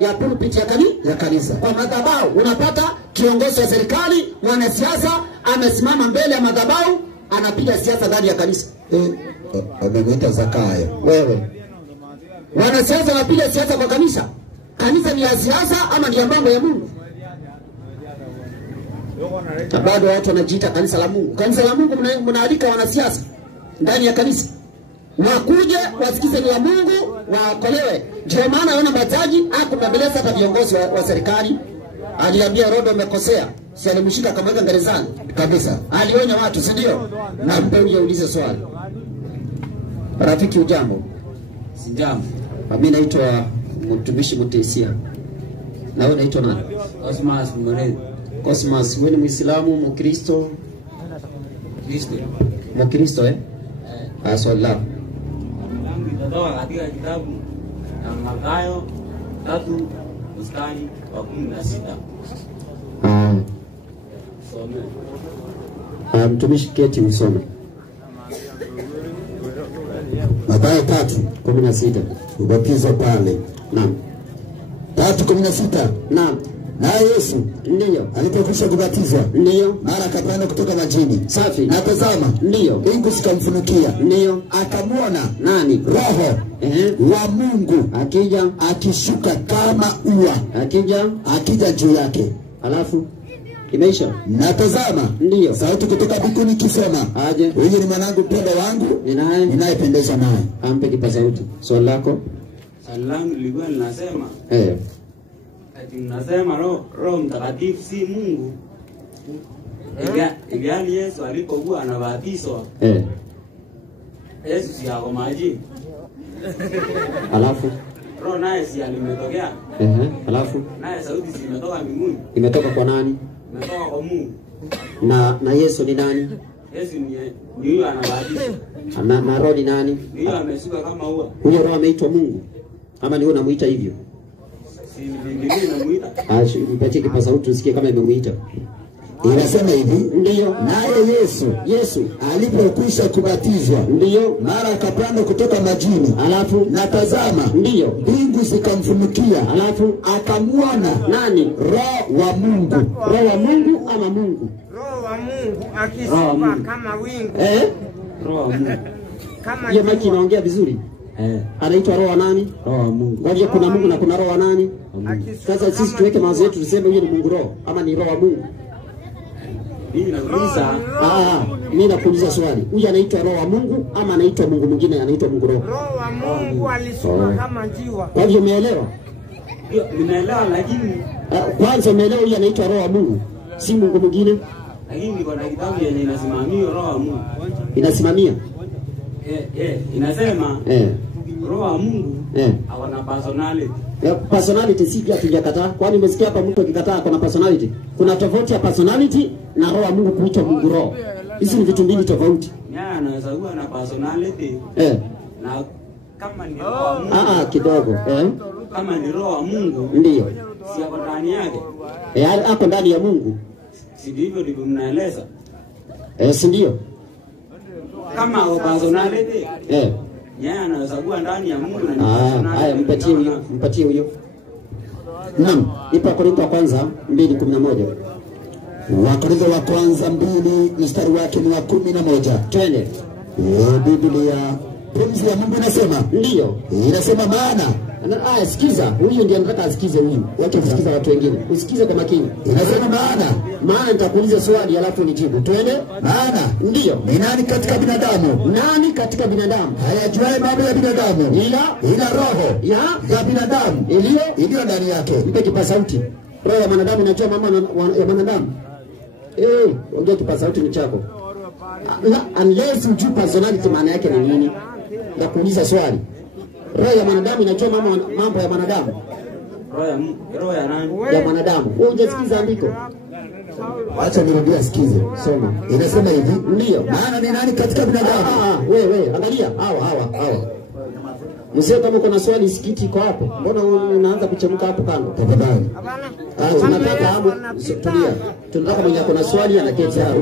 ya pulpit ya kanisa. Kwa madhabahu unapata kiongozi wa serikali, mwanasiasa amesimama mbele ya madhabahu anapiga siasa ndani ya kanisa. Amemwita Zakayo. Wewe. Wanasiasa wanapiga siasa kwa kanisa. Kanisa ni ya siasa ama ni ya mambo ya Mungu? Bado watu wanajiita kanisa la Mungu. Kanisa la Mungu mnaalika wanasiasa ndani ya kanisa. Wakuje wasikize ni la Mungu, waokolewe. Ndio maana wana majaji hakubembeleza hata viongozi wa serikali. Aliambia Rodo umekosea. Si alimshika akamweka gerezani kabisa. Alionya watu, si ndio? Na mpe uulize swali. Rafiki ujambo? Sijambo. Mimi naitwa mtumishi Mutesia. Na wewe unaitwa nani? Cosmas Murezi. Cosmas, wewe ni Muislamu, Mkristo? Kristo. Mkristo swali lako. Langu itatoka katika kitabu cha Mathayo 3:16. Some. Mtumishi keti usome. Mathayo 3:16. Ubatizo pale. Naam. 3:16. Naam. Na Yesu ndiyo alipokwisha kubatizwa, ndiyo mara akapanda kutoka majini. Safi. Na tazama, ndiyo mbingu zikamfunukia. Ndiyo akamwona nani? Roho wa Mungu akija akishuka kama ua, akija juu yake. Alafu imeisha. Na tazama, ndiyo sauti kutoka mbinguni ikisema, aje, huyu ni mwanangu mpendwa wangu, ninayependezwa naye. Ampe kipaza sauti. Swali lako? Swali langu lilikuwa linasema ati mnasema Roho Mtakatifu si Mungu. Ili Yesu alipokuwa anabatizwa, Yesu si yako maji. Alafu Roho naye si alimetokea. Alafu naye sauti si imetoka mbinguni. Imetoka kwa nani? Imetoka kwa Mungu. Na Yesu ni nani? Yesu ni huyo anabatizwa. Na Roho ni nani? Huyo ameshuka kama ua. Huyo Roho ameitwa Mungu ama ni wewe unamuita hivyo? Biblia inamuita. Mpatie kipaza sauti usikie kama imemuita. Inasema hivi, ndiyo. Naye Yesu alipokwisha kubatizwa, ndiyo, mara akapanda kutoka majini. Alafu na tazama, ndiyo, mbingu zikamfunukia. Alafu akamwona nani? Roho wa Mungu. Roho wa Mungu ama Mungu? Roho wa Mungu akishuka kama wingu. Roho wa Mungu. Kama hiyo maki inaongea vizuri. Anaitwa Roho wa nani? Roho wa Mungu. Kwa hiyo kuna Mungu na kuna Roho wa nani? Sasa sisi tuweke mawazo yetu tuseme huyo ni Mungu Roho ama ni Roho wa Mungu? Mimi nakuuliza, mimi nakuuliza swali. Huyu anaitwa Roho wa Mungu ama anaitwa Mungu mwingine anaitwa Mungu Roho? Roho wa Mungu alishuka kama njiwa. Kwa hivyo umeelewa? Nimeelewa, lakini kwanza umeelewa huyu anaitwa Roho wa Mungu, si Mungu mwingine. Lakini niko na kitabu yenye inasimamia Roho wa Mungu. Inasimamia? Inasema Roho wa Mungu hawana personality. Personality si pia tujakataa. Kwani umesikia hapa mtu akikataa kuna personality? Kuna tofauti ya personality na Roho wa Mungu kuitwa Mungu Roho. Hizi ni vitu mbili tofauti. Anaweza kuwa na personality. Na kama ni Roho wa Mungu. Kidogo. Kama ni Roho wa Mungu. Ndiyo. Si hapo ndani yake. Hapo ndani ya Mungu. Si ndivyo ndivyo mnaeleza? Si ndio? Kama personality. Anaweza kuwa ndani ya Mungu na haya mpatie huyo. Naam, ipa Korintho wa kwanza 2:11. Wakorintho wa kwanza 2 mstari wake ni wa 11. Twende. Biblia pumzi ya Mungu inasema, ndiyo. Inasema maana. Sikiza, huyu ndiye anataka asikize huyu. Wacha kusikiza watu wengine. Usikize kwa makini. Inasema maana nitakuuliza swali alafu nijibu. Twende. Maana ndiyo. Ni nani katika binadamu? Nani katika binadamu? Hayajuaye mambo ya binadamu ila roho ya binadamu iliyo ndani yake. Mpe kipaza sauti. Roho ya mwanadamu inajua mambo ya mwanadamu. Ongea kipaza sauti ni chako. Unless ujue personality maana yake ni nini? Nakuuliza swali. Roho ya mwanadamu inajua mambo ya mwanadamu. Roho ya nani? Ya mwanadamu. Wewe hujasikiza andiko? Acha nirudie sikize. Soma. Inasema hivi, ndiyo. Maana ni nani katika binadamu? Wewe angalia hawa. Mzee, kama uko na swali sikiti iko hapo. Mbona unaanza kuchemka hapo kando? Tafadhali. Tunataka hapo. Tulia. Tunataka mwenye kuna swali anaketi hapo.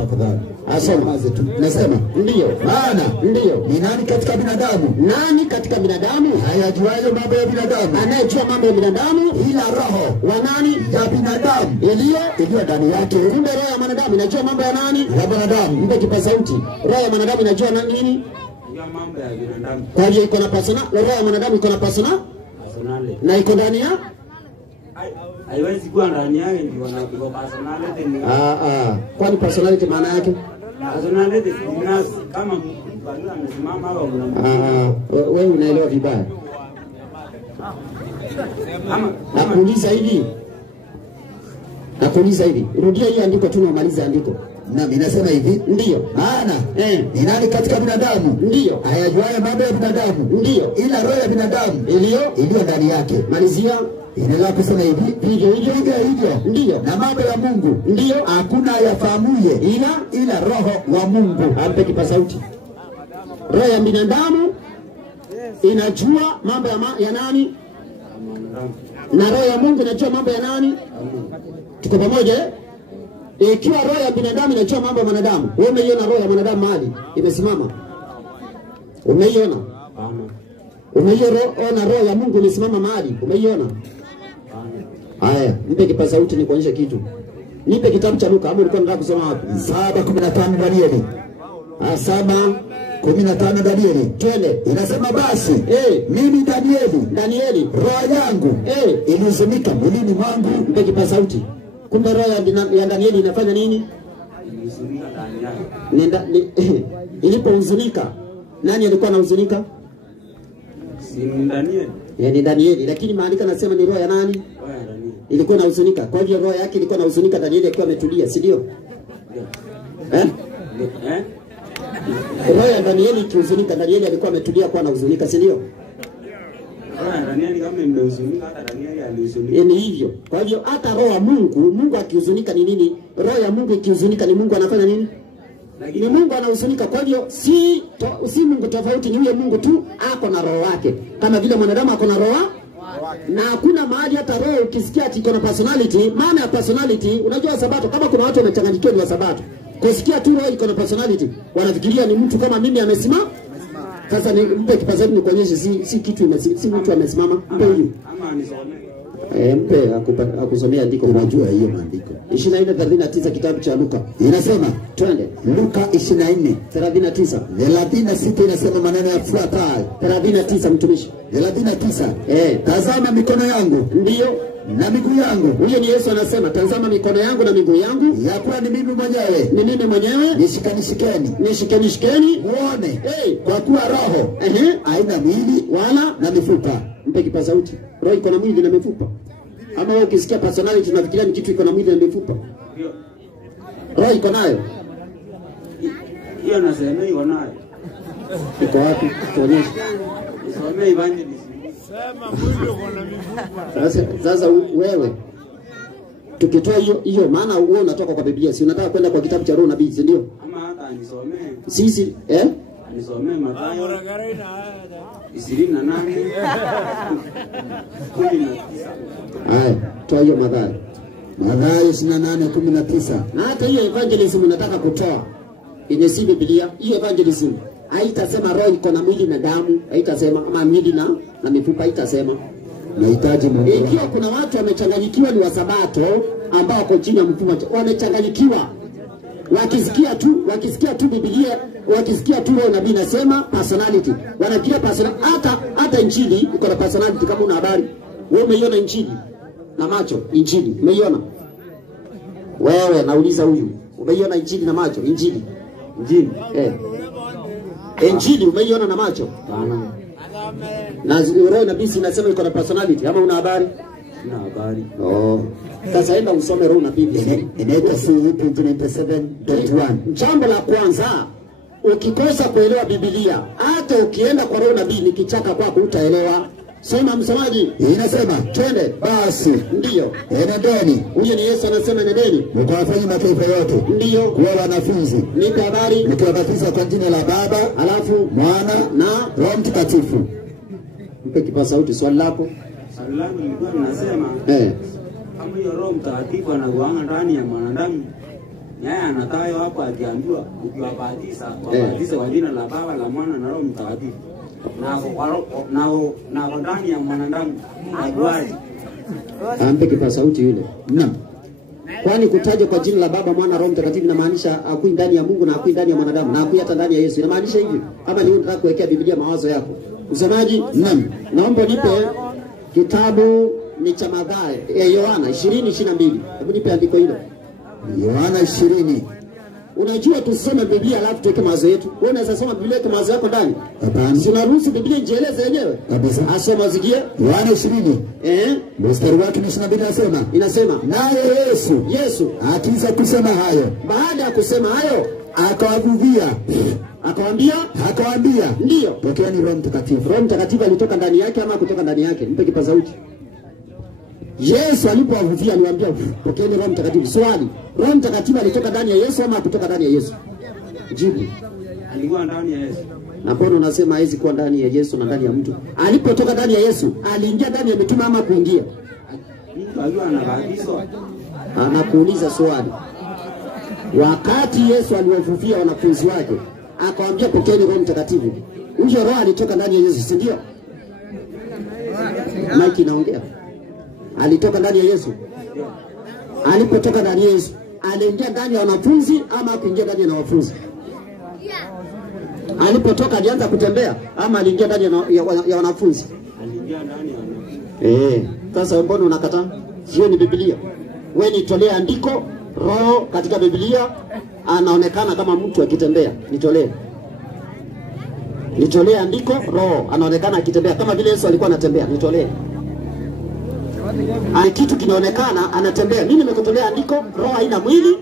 Tafadhali. Asema. Nasema Ndio. maana ndio. Ni nani katika binadamu? Nani katika binadamu? Hayajuayo mambo ya binadamu. Anayejua mambo ya binadamu Ila roho wa nani? ya binadamu iliyo ndani yake. Kumbe roho ya mwanadamu inajua mambo ya nani? Ya binadamu. Mpe kipaza sauti. Roho ya mwanadamu inajua nini? Ya mambo ya binadamu. Kwa hiyo iko na persona, roho ya mwanadamu iko na persona Personality. na iko ndani ya Haiwezi kuwa ndani yake ndio na iko personality ni. Kwani personality maana yake? Personality ni binafsi kama mtu amesimama au kuna wewe unaelewa vibaya. Nakuuliza hivi. Rudia hii andiko tu namaliza andiko. Na mimi nasema hivi, ndio. Maana ni nani katika binadamu? Ndio. Hayajuayo mambo ya binadamu. Ndio. Ila roho ya binadamu iliyo ndani yake. Malizia. Inaweza kusema hivi, hivyo. Ndio. Na mambo ya Mungu ndio hakuna yafahamuye ila roho wa Mungu. Ampe kipaza sauti. Roho ya binadamu inajua mambo ya nani? Na roho ya Mungu inajua mambo ya nani? Tuko pamoja? Ikiwa roho ya binadamu inajua mambo ya mwanadamu, wewe umeiona roho ya mwanadamu mahali imesimama? Umeiona? Umeiona roho ya Mungu imesimama mahali? Umeiona? Haya, nipe kipaza sauti nikuonyeshe kitu. Nipe kitabu cha Luka, ama ulikuwa unataka kusoma wapi? 7:15 Danieli. 7:15 Danieli. Twende. Inasema basi, mimi Danieli, roho yangu ilihuzunika mwilini mwangu. Nipe kipaza sauti. Kumbe roho ya Danieli inafanya nini? ilihuzunika ndani yake. Ilipohuzunika, nani alikuwa anahuzunika? Si ni Danieli. Ni Danieli, lakini maandiko nasema ni roho ya nani? Roho ya Danieli. Ilikuwa inahuzunika. Kwa hivyo roho yake ilikuwa inahuzunika, Danieli akiwa ametulia, si ndio? Roho ya Danieli ikihuzunika, Danieli alikuwa ametulia kwa anahuzunika, si ndio? Roho ya Danieli kama imehuzunika, hata Danieli alihuzunika. Ni hivyo. Kwa hivyo hata roho ya Mungu akihuzunika ni nini? Roho ya Mungu ikihuzunika ni Mungu anafanya nini? Ni Mungu anahuzunika. Kwa hivyo si Mungu tofauti, ni huyo Mungu tu ako na roho wake. Kama vile mwanadamu ako na roho na hakuna mahali hata roho ukisikia ati iko na personality. Maana ya personality, unajua Sabato, kama kuna watu wamechanganyikiwa ni wa Sabato. Kusikia tu roho iko na personality, wanafikiria ni mtu kama mimi amesimama. Sasa mpe kipaza ni kuonyesha si kitu si mtu amesimama. Mpe huyu. Ama anisomee. Mpe akusomea andiko. Unajua hiyo maandiko. 24:39 kitabu cha Luka. Inasema, twende. Luka 24:39. 36 inasema maneno yafuatayo. 39 mtumishi. 39. Tazama mikono yangu. Ndio. Na miguu yangu. Huyo ni Yesu anasema, tazama mikono yangu na miguu yangu. Yakuwa ni mimi mwenyewe. Ni mimi mwenyewe. Nishikeni. Muone. Kwa kuwa roho haina mwili wala na mifupa. Mpe kipaza sauti. Roho iko na mwili na mifupa. Ama wewe ukisikia personality unafikiria ni kitu iko na mwili na mifupa? Ndio. Roho iko nayo. Hiyo nasema iko nayo. Iko wapi? Tuonyeshe. Isomee evangelist. Sema mwili uko na mifupa. Sasa wewe tukitoa hiyo maana wewe unatoka kwa Biblia, si unataka kwenda kwa kitabu cha Roho nabii, si ndio? Ama hata anisomee. Sisi anisomee Mathayo 28. Haya, toa hiyo Mathayo. Mathayo 28:19. Na hata hiyo evangelism unataka kutoa yenye si Biblia, hiyo evangelism haitasema roho iko na mwili na damu, haitasema ama mwili na mifupa, haitasema. Nahitaji Mungu. Ikiwa kuna watu wamechanganyikiwa ni wa Sabato ambao wako chini ya mfumo, wamechanganyikiwa. Wakisikia tu Biblia, wakisikia tu roho nabii nasema personality. Wanafikiria personality, hata injili iko na personality. Kama una habari, wewe umeiona injili na macho? Injili umeiona? Wewe nauliza huyu, umeiona injili na macho? Injili injili umeiona na macho? Bana. Na roho nabii inasema iko na personality, ama una habari? Sina habari. Sasa enda usome roho nabii. Inaitwa Filipi 27:1. Jambo la kwanza, ukikosa kuelewa Biblia, hata ukienda kwa roho nabii ni kichaka kwako utaelewa. Sema msemaji. Inasema, twende basi. Ndio. Enendeni. Huyo ni Yesu anasema enendeni. Mkawafanye mataifa yote. Ndio. Kuwa wanafunzi. Nipe habari. Mkiwabatiza kwa jina la Baba, alafu Mwana na Roho Mtakatifu. Mpe kipaza sauti swali lako. Swali langu lilikuwa linasema kama hiyo Roho Mtakatifu anakuanga ndani ya mwanadamu, yeye anatayo hapo akiambiwa ukiwabatiza wabatize kwa jina la Baba, la Mwana na Roho Mtakatifu. Na ndani ya mwanadamu aguaje? Ampe kipaza sauti yule. Naam. Kwani kutaja kwa jina la Baba, Mwana, Roho Mtakatifu inamaanisha akui ndani ya Mungu na akui ndani ya mwanadamu na akui hata ndani ya Yesu. Inamaanisha hivyo? Ama ni unataka kuwekea Biblia mawazo yako? Msomaji, naam. Naomba nipe kitabu ni cha Mathayo ya Yohana 20:22. Hebu nipe andiko hilo. Yohana 20. Unajua tusome Biblia alafu tuweke mawazo yetu. Wewe unaweza soma Biblia kwa mawazo yako ndani? Hapana. Tunaruhusu Biblia ijieleze yenyewe. Kabisa. Asoma zikie. Yohana 20. Mstari wake ni 22 inasema naye Yesu akiisha kusema hayo, baada ya kusema hayo akawaambia ndio, pokeeni Roho Mtakatifu. Roho Mtakatifu alitoka ndani yake ama kutoka ndani yake? Mpe kipaza sauti. Yesu alipowavuvia aliwaambia pokeeni Roho Mtakatifu. Swali, Roho Mtakatifu alitoka ndani ya Yesu ama kutoka ndani ya Yesu? Jibu. Alikuwa ndani ya Yesu. Na mbona unasema haizi kuwa ndani ya Yesu na ndani ya mtu? Alipotoka ndani ya Yesu, aliingia ndani ya mitume ama kuingia? Mtu alikuwa anabatizwa. Anakuuliza swali. Wakati Yesu aliwavuvia wanafunzi wake, akawaambia pokeeni Roho Mtakatifu. Huyo Roho alitoka ndani ya Yesu, si ndio? Mike inaongea. Alitoka ndani ya Yesu. Alipotoka ndani ya Yesu, aliingia ndani ya wanafunzi ama kuingia ndani ya wanafunzi? Alipotoka alianza kutembea ama aliingia ndani ya wanafunzi? Aliingia ndani ya wanafunzi. Sasa mbona unakataa? Sio ni Biblia. Wewe nitolee andiko, Roho katika Biblia anaonekana kama mtu akitembea. Nitolee andiko, Roho anaonekana akitembea kama vile Yesu alikuwa anatembea. Nitolee. Kitu kinaonekana anatembea. Mimi nimekutolea andiko, Roho haina mwili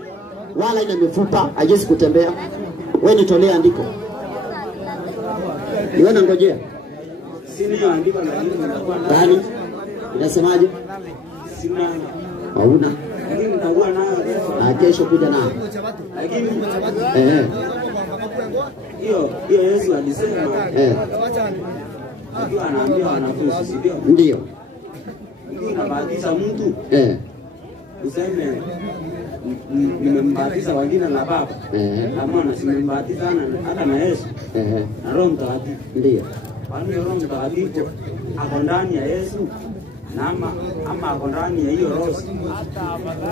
wala haina mifupa, haiwezi kutembea. Wewe nitolee andiko. Niona ngojea. Sina andiko lakini nitakuwa nayo. Gani? Inasemaje? Sina. Hauna. Lakini nitakuwa nayo. Kesho kuja nayo. Lakini hiyo Yesu alisema akiwa anaambia wanafunzi, ndio? Ndio. Unabatiza mtu useme nimembatiza kwa jina la Baba na Mwana, simembatiza hata na Yesu na Roho Mtakatifu. Ndio. Kwani Roho Mtakatifu ako ndani ya Yesu na ama ako ndani ya hiyo Roho?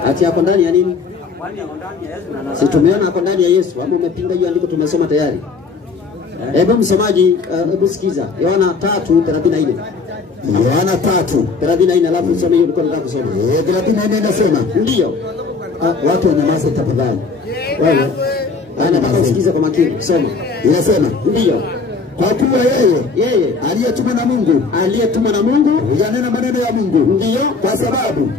Ati ako ndani ya nini? Kwani ako ndani ya Yesu na si tumeona ako ndani ya Yesu ama umepinga hiyo andiko tumesoma tayari? Hebu msomaji, hebu sikiza. Yohana 3:34. Yohana 3:34 alafu usome hiyo ulikuwa unataka kusoma. 34 inasema ndio. Watu wanyamaze tafadhali. Wewe nataka usikize kwa makini. Soma. Inasema ndio. Kwa kuwa yeye aliyetumwa na Mungu huyanena maneno ya Mungu. Ndio. Kwa sababu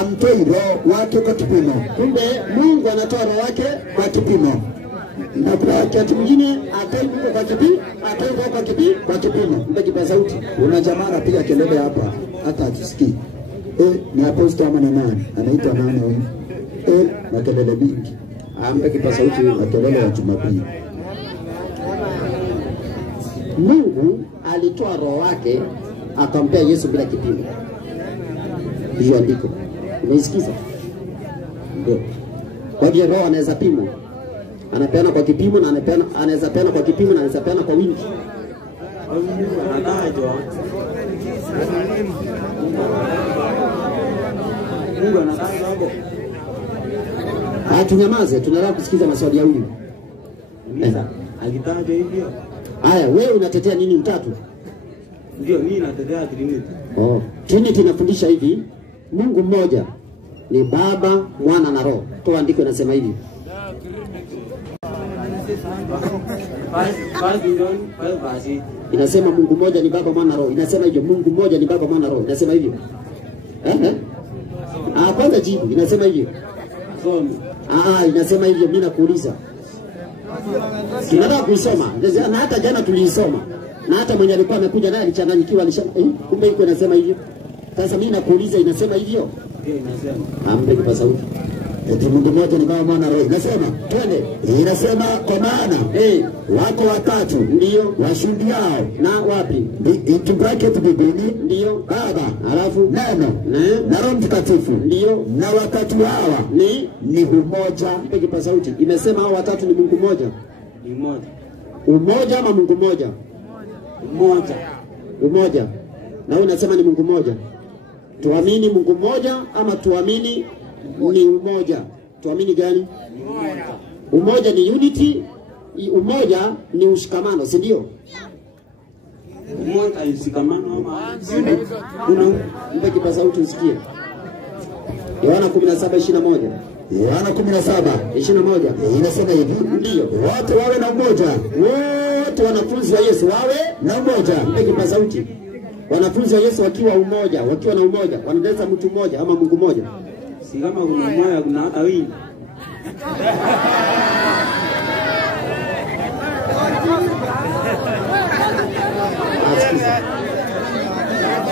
amtoi Roho wake kwa kipimo. Kumbe Mungu anatoa Roho wake kwa kipimo. Na kwa wakati mwingine atoi Mungu kwa kipimo, atoi Roho kwa kipimo. Mpe kipaza sauti. Una jamaa anapiga kelele hapa hata akisikii. Ni apostle ama nani? Anaitwa nani huyu? Na kelele mingi. Ampe kipaza sauti na kelele ya Jumapili. Mungu alitoa Roho wake akampea Yesu bila kipimo. Hiyo andiko. Umeisikiza? Ndio. Kwa hiyo Roho anaweza pimwa. Anapeana kwa kipimo na anaweza peana kwa kipimo na anaweza peana kwa wingi. Mungu anataka hapo. Tunyamaze, tunataka kusikiza maswali ya huyu. Akitaja hivyo. Haya, wewe unatetea nini utatu? Ndio, mimi natetea Trinity. Trinity inafundisha hivi, Mungu mmoja ni Baba, Mwana na Roho. Toa andiko inasema hivi. Inasema Mungu mmoja ni Baba, Mwana na Roho. Inasema hivyo, Mungu mmoja ni Baba, Mwana na Roho. Inasema hivyo. Kwanza jibu, inasema hivyo. Inasema hivyo, mimi nakuuliza. Tunataka kuisoma. Na hata jana tuliisoma. Na hata mwenye alikuwa amekuja naye alichanganyikiwa kumbe iko inasema hivyo. Sasa mimi nakuuliza inasema hivyo? Ndio inasema. Ampe kipaza sauti. Eti Mungu mmoja ni Baba, Mwana, Roho. Inasema twende. Inasema kwa maana wako watatu ndio washuhudiao na wapi? Into bracket mbinguni, ndio Baba, alafu Neno na Roho Mtakatifu, ndio na watatu hawa ni umoja. Peke pa sauti. Imesema hao watatu ni Mungu mmoja. Ni moja. Umoja ama Mungu mmoja? Moja. Umoja. Na wewe unasema ni Mungu mmoja. Tuamini Mungu mmoja ama tuamini ni umoja? Tuamini gani? Umoja ni unity, umoja ni ushikamano, si ndio? Umoja ni ushikamano ama Mpe kipaza sauti usikie. Yohana 17:21. Yohana 17:21 inasema hivi, ndio wote wawe na umoja. Wote wanafunzi wa Yesu wawe na umoja. Mpe kipaza sauti. Wanafunzi wa Yesu wakiwa umoja, wakiwa na umoja, wanaweza mtu mmoja ama Mungu mmoja. Si kama kuna moja kuna hata wingi.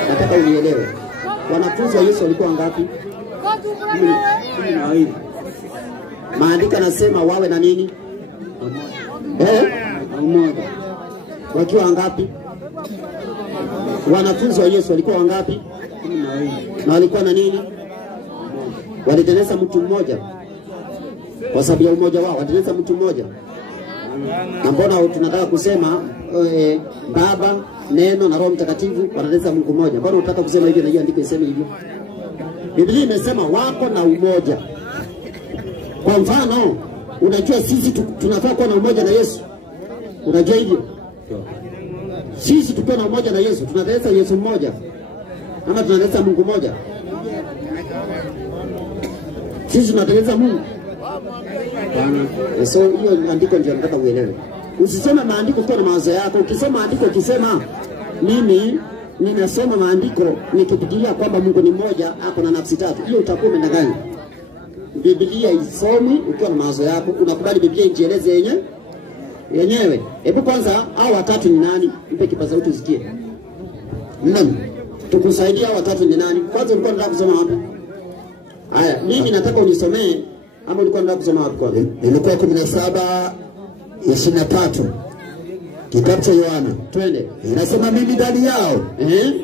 Nataka unielewe. Wanafunzi wa Yesu walikuwa ngapi? 12. Maandiko yanasema wawe na nini? Umoja. Wakiwa ngapi? Wanafunzi wa Yesu walikuwa wangapi? 12. Na walikuwa na nini? Walitengeneza mtu mmoja. Kwa sababu ya umoja wao, walitengeneza mtu mmoja. Na mbona tunataka kusema Baba, Neno na Roho Mtakatifu wanatengeneza Mungu mmoja? Mbona unataka kusema hivyo na hiyo andiko iseme hivyo? Biblia imesema wako na umoja. Kwa mfano, unajua sisi tunafaa kuwa na umoja na Yesu. Unajua hivyo? Sisi tukiwa na umoja na Yesu, tunatengeneza Yesu mmoja ama tunatengeneza Mungu mmoja? Sisi tunatengeneza Mungu. So hiyo andiko ndio nataka uelewe. Usisome maandiko kwa mawazo yako. Ukisoma andiko ukisema mimi ninasoma maandiko nikifikiria kwamba Mungu ni mmoja, hapo na nafsi tatu, hiyo utakuwa umedanganya. Biblia isomi ukiwa na mawazo yako, unakubali Biblia ijieleze yenyewe. Hebu kwanza hao watatu ni nani? Mpe kipaza sauti usikie. Nani? Tukusaidia hao watatu ni nani? Kwanza ulikuwa unataka kusoma wapi? Haya, mimi nataka unisomee ama ulikuwa unataka kusoma wapi kwanza? Ilikuwa 17:23. Kitabu cha Yohana. Twende. Inasema mimi ndani yao,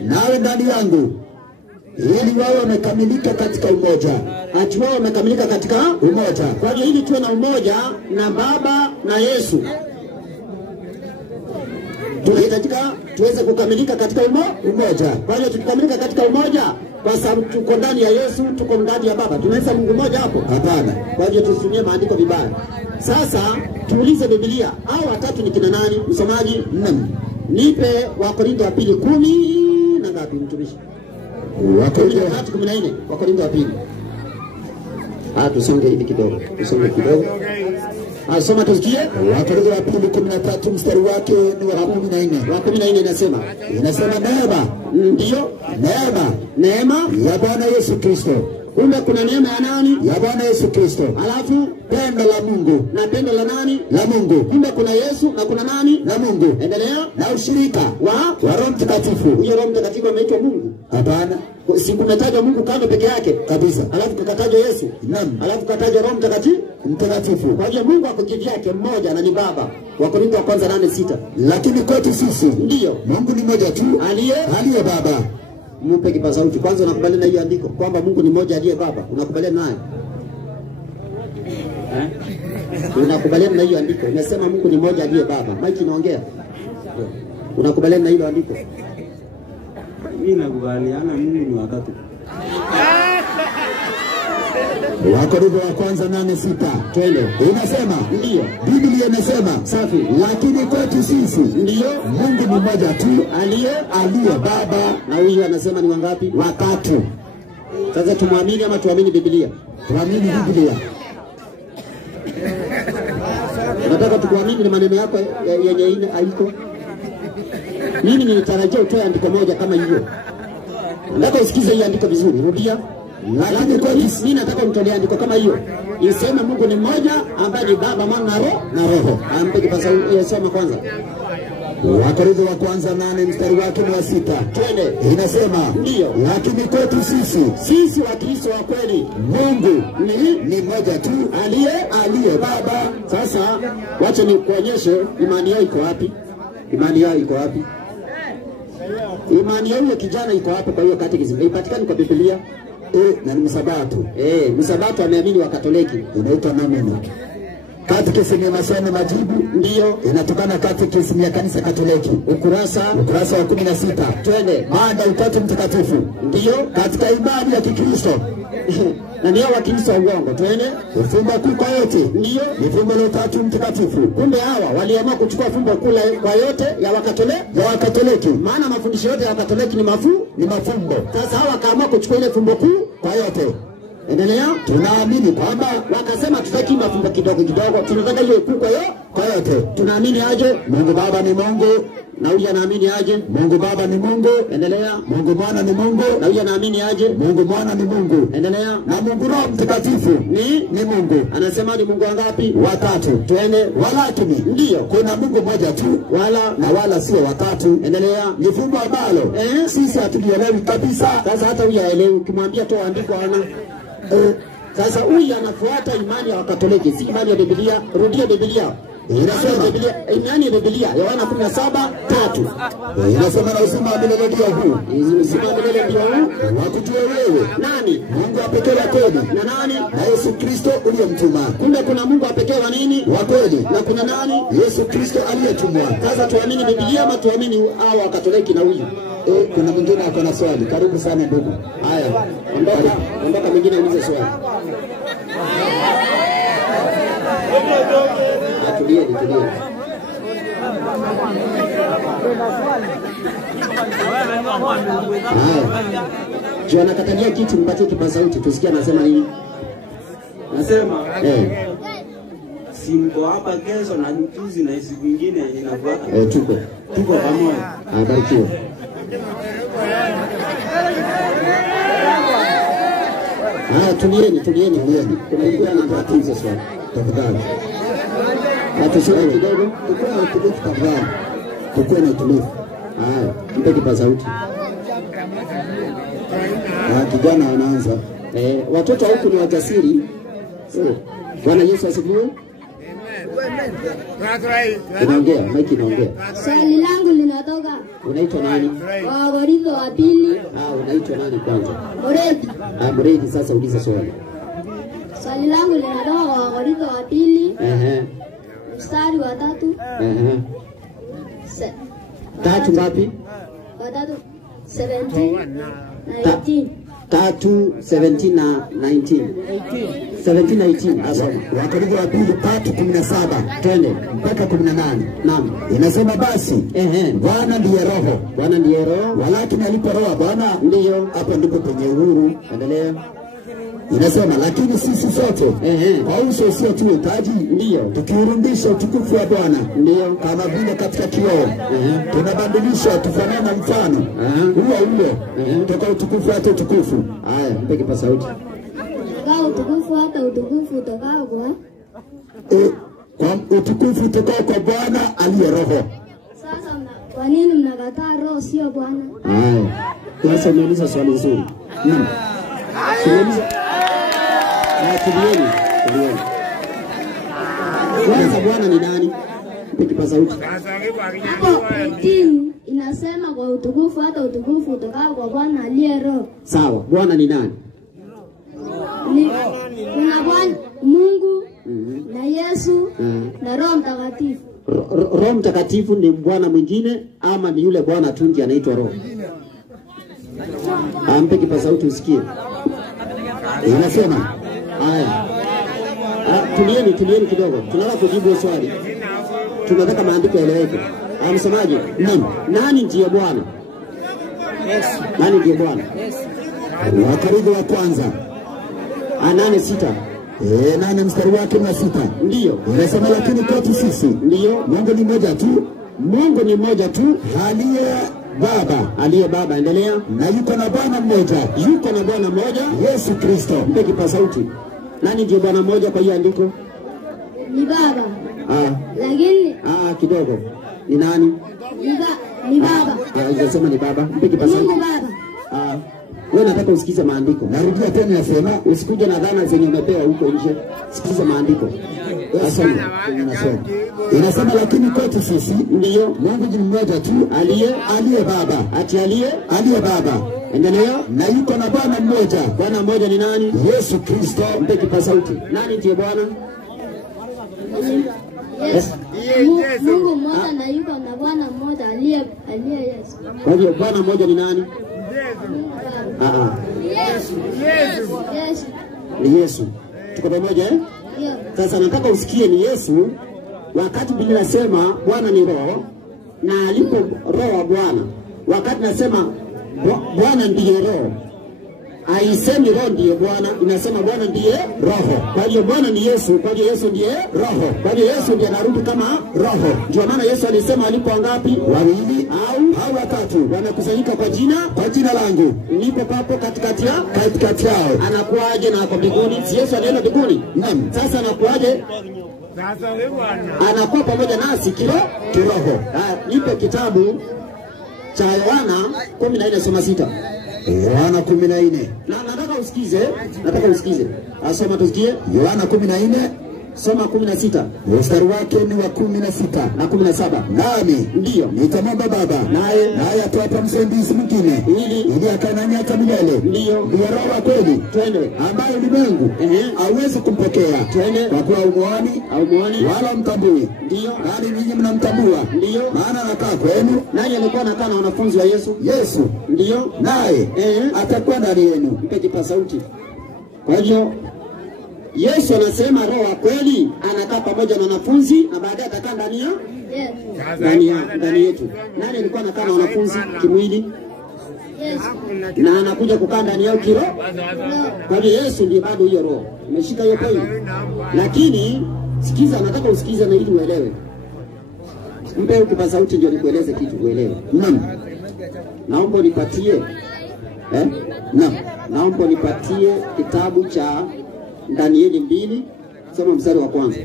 nawe ndani yangu, ili wao wamekamilika katika umoja. Ati wao wamekamilika katika umoja. Kwa hiyo ili tuwe na umoja na Baba na Yesu, tunahitajika tuweze kukamilika katika umoja. Kwa hiyo tukikamilika katika umoja, kwa sababu tuko ndani ya Yesu, tuko ndani ya Baba, tunaweza Mungu mmoja hapo? Hapana. Kwa hiyo tusitumie maandiko vibaya. Sasa tuulize Biblia, hao watatu ni kina nani? Msomaji, nipe Wakorintho wa pili 10 na ngapi mtumishi? Wakorintho 14. Wakorintho wa pili. Tusonge hivi kidogo. Tusonge kidogo. Soma tusikie. Wakorintho wa pili 13 mstari wake ni wa 14. Wa 14 inasema neema. Ndio, neema ya Bwana Yesu Kristo. Kumbe kuna neema ya nani? Ya Bwana Yesu Kristo. Alafu pendo la Mungu. Na pendo la nani? La Mungu. Kumbe kuna Yesu na kuna nani? Na Mungu. Endelea. Na ushirika wa Roho Mtakatifu. Huyo Roho Mtakatifu ameitwa Mungu? Hapana. Si kumetaja Mungu kando peke yake kabisa. Alafu kukatajwa Yesu. Naam. Alafu kukatajwa Roho Mtakatifu. Kwa hiyo Mungu ako kivyake mmoja na ni Baba. Wakorintho wa kwanza 8:6. Lakini kwetu sisi ndio Mungu ni mmoja tu, aliye Baba. Mpe kipaza sauti. Kwanza unakubaliana na hiyo andiko kwamba Mungu ni mmoja aliye Baba? Unakubaliana naye? Unakubaliana na hiyo andiko? Umesema Mungu ni mmoja aliye Baba. Mike inaongea. Unakubaliana na hilo andiko? Mimi nakubaliana Mungu ni wakati. Wakorintho wa kwanza 8:6. Twende. Inasema ndio. Biblia inasema safi. Lakini kwetu sisi ndio Mungu ni mmoja tu, aliye Baba. Na huyu anasema ni wangapi? Watatu. Sasa tumwamini ama tuamini Biblia? Tuamini Biblia. Nataka tukuamini na maneno yako yenye haiko. Mimi nilitarajia utoe andiko moja kama hiyo. Nataka usikize hiyo andiko vizuri. Rudia. Lakini kwa mimi nataka umtolee andiko kama hiyo. Iseme Mungu ni mmoja ambaye ni Baba, Mwana na Roho. Ampe kipaza soma kwanza. Wakorintho wa kwanza 8 mstari wake ni wa 6. Twende. Inasema Ndiyo. lakini kwetu Sisi wa Kristo wa kweli Mungu ni mmoja tu aliye Baba. Sasa wacha nikuonyeshe imani yao iko wapi. Imani yao iko wapi? Imani yao ya kijana iko wapi? Kwa hiyo catechism haipatikani kwa Biblia. Na ni Msabato. Msabato ameamini wa Katoliki. Inaitwa nomino. Catechism ya maswali na majibu ndiyo inatokana catechism ya kanisa Katoliki. Ukurasa wa 16. Twende. Mada Utatu Mtakatifu. Ndiyo. Katika imani ya Kikristo. Na ndio Wakristo wa uongo. Twende. Fumbo kuu kwa yote. Ndiyo. Ni fumbo la Utatu Mtakatifu. Kumbe hawa waliamua kuchukua fumbo kuu kwa yote ya Wakatoliki. Maana mafundisho yote ya Wakatoliki ni mafumbo. Sasa hawa wakaamua kuchukua ile fumbo kuu kwa yote. Endelea. Tunaamini kwamba wakasema tutaki mafumbo kidogo, tunataka ile kuu kwa yote. Tunaamini aje? Mungu Baba ni Mungu. Na huyu anaamini aje? Mungu Baba ni Mungu. Endelea. Mungu Mwana ni Mungu. Na huyu anaamini aje? Mungu Mwana ni Mungu. Endelea. Na Mungu Roho Mtakatifu ni Mungu. Anasema ni Mungu wangapi? Watatu. Twende. Walakini ndiyo kuna Mungu mmoja tu, wala sio watatu. Endelea. Ni fumbo ambalo sisi hatulielewi kabisa. Sasa hata huyu haelewi, ukimwambia toa andiko ana sasa huyu anafuata imani ya Wakatoliki, si imani ya Biblia. Rudia Biblia. Inasema Biblia, imani ya Biblia Yohana 17:3. Inasema na uzima wa milele ndio huu. Uzima wa milele ndio huu. Wakujue wewe nani? Mungu wa pekee wa kweli. Na nani? Na Yesu Kristo uliyemtuma. Kumbe kuna Mungu wa pekee wa nini? Wa kweli. Na kuna nani? Yesu Kristo aliyetumwa. Sasa tuamini Biblia ama tuamini hao Wakatoliki na huyu? Kuna mwingine ako na swali. Karibu sana ndugu. Haya, ondoka mwingine ulize swali. Tulie. Joana katalia kiti, mpatie kipaza sauti tusikie anasema nini. Nasema simbo hapa kesho na juzi na siku nyingine inafuata. Tuko pamoja. Barikiwa. Tulieni. Kuna mtu anatatiza swali. Tafadhali. Hatushuka kidogo. Tukue na utulivu. Mpe kipaza sauti. Kijana anaanza. Watoto huku ni wajasiri. Bwana Yesu asifiwe. Inaongea, maiki inaongea. Swali langu linatoka. Unaitwa nani? Wakorintho wa pili. Unaitwa nani kwanza? Moredi. Moredi, sasa uliza swali. Swali langu linatoka Wakorintho wa pili. Mstari wa 3. Tatu ngapi? Wa 3. 17 na 18. 3:17 na 19. 17 na 18. Asoma. Wakorintho wa pili 3:17. Twende mpaka 18. Naam. Inasema basi Bwana ndiye Roho. Walakini alipo Roho Bwana ndiyo hapo ndipo penye uhuru. Endelea. Inasema lakini sisi sote kwa uso usio tuhitaji ndiyo tukirudisha utukufu wa Bwana ndiyo kama vile katika kioo tunabadilishwa tufanane mfano huo toka utukufu hata utukufu. Haya, mpe kipaza sauti. Toka utukufu hata utukufu tokao kwa utukufu tokao kwa Bwana aliye Roho. Sasa kwa nini mnakataa Roho sio Bwana? Sasa umeuliza swali nzuri. Tulieni. Kwanza Bwana ni nani? Mpe kipaza sauti. Hapo 18 inasema kwa utukufu hata utukufu utokao kwa Bwana aliye Roho. Sawa, Bwana ni nani? Kuna Bwana Mungu na Yesu na Roho Mtakatifu. Roho Mtakatifu ni Bwana mwingine ama ni yule Bwana tu ndiye anaitwa Roho? Mpe kipaza sauti usikie. Inasema haya. Tulieni kidogo. Tunataka kujibu swali. Tunataka maandiko yaeleweke. Msemaji, nani ndiye Bwana? Yesu. Nani ndiye Bwana? Wakorintho wa kwanza 8:6. 8 mstari wake wa 6. Ndiyo. Inasema lakini kwetu sisi ndiyo Mungu ni mmoja tu. Mungu ni mmoja tu aliye Baba. Endelea. Na yuko na Bwana mmoja. Yesu Kristo. Mpe kipaza sauti. Nani ndiye Bwana mmoja kwa hiyo andiko? Ni Baba. Lakini kidogo. Ni nani? Ni baba. Unasema ni baba. Mpe kipaza. Mungu baba. Wewe nataka usikize maandiko. Narudia tena nasema usikuje na dhana zenye umepewa huko nje. Sikiza maandiko. Asante. Inasema lakini kwetu sisi ndio Mungu ni mmoja tu aliye baba. Ati aliye baba. Endelea. Na yuko na Bwana mmoja. Bwana mmoja ni nani? Yesu Kristo. Mpe kipaza sauti. Nani ndiye Bwana? Yes. Mungu mmoja na yuko na Bwana mmoja aliye Yesu. Kwa hiyo Bwana mmoja ni nani? Yesu. Ni Yesu. Tuko pamoja eh? Ndio. Sasa nataka usikie ni Yesu wakati Biblia inasema Bwana ni roho na alipo roho wa Bwana. Wakati nasema Bwana ndiye roho. Haisemi roho ndiye Bwana, inasema Bwana ndiye roho. Kwa hiyo Bwana ni Yesu, kwa hiyo Yesu ndiye roho. Kwa hiyo Yesu ndiye anarudi kama roho. Ndio maana Yesu alisema alipo ngapi? Wawili au watatu wamekusanyika kwa jina langu, nipo papo katikati yao. Anakuaje na hapo mbinguni? Si Yesu anaenda mbinguni? Naam. Sasa anakuaje? Anakuwa pamoja nasi kiroho. Nipe kitabu cha Yohana 14:6. Yohana 14. Na nataka usikize. Asoma tusikie. Yohana 14 soma 16. Mstari wake ni wa 16 na 17. Nami ndio nitamwomba Baba naye atawapa msaidizi mwingine ili akae nanyi hata milele. Ndio roho wa kweli. Twende. Ambaye ulimwengu hauwezi kumpokea. Twende. Kwa kuwa umuoni wala mtambui. Ndio. Bali ninyi mnamtambua. Ndio. Maana anakaa kwenu. Nani alikuwa anakaa na wanafunzi wa Yesu? Yesu. Ndio. Naye atakuwa ndani yenu. Mpe kipaza sauti. Kwa hiyo Yesu anasema roho wa kweli anakaa pamoja na wanafunzi na baadaye atakaa ndani yetu. Nani alikuwa anakaa na wanafunzi kimwili? Yesu. Na anakuja kukaa ndani yao kiroho? Kwa hiyo Yesu ndiye bado hiyo roho. Umeshika hiyo point? Lakini sikiza, nataka usikize na ili uelewe. Mpe kipaza sauti ndio nikueleze kitu uelewe. Naomba nipatie naomba nipatie kitabu cha Danieli 2, soma mstari wa kwanza.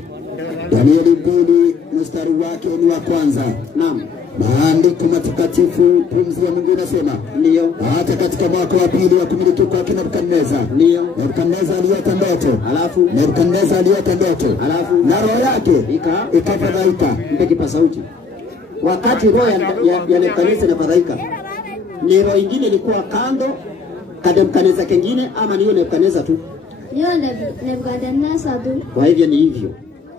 Danieli 2 mstari wake ni wa kwanza. Naam. Maandiko matakatifu pumzi ya Mungu inasema, ndio, hata katika mwaka wa pili wa kumiliki kwa Nebukadneza, ndio, Nebukadneza aliota ndoto, na roho yake ikafadhaika. Mpe kipaza sauti. Wakati roho ya Nebukadneza inafadhaika, ni roho nyingine ilikuwa kando Nebukadneza kingine ama ni Nebukadneza tu? Ndio Nebukadneza tu. Kwa hivyo ni hivyo.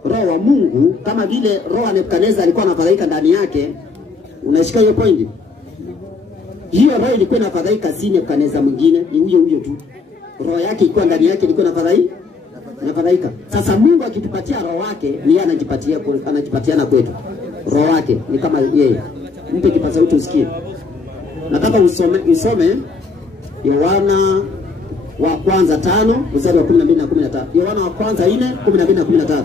Roho wa Mungu kama vile roho ya Nebukadneza alikuwa anafadhaika ndani yake. Unashika hiyo point? Hiyo roho ilikuwa inafadhaika, si Nebukadneza mwingine, ni huyo tu. Roho yake ilikuwa ndani yake, ilikuwa inafadhaika. Sasa Mungu akitupatia roho wake, ni yeye anajipatiana kwetu. Roho wake ni kama yeye. Mpe kipaza sauti usikie. Nataka usome Yohana wa kwanza 5 mstari wa 12 na 13. Yohana wa kwanza 4 12 na 13.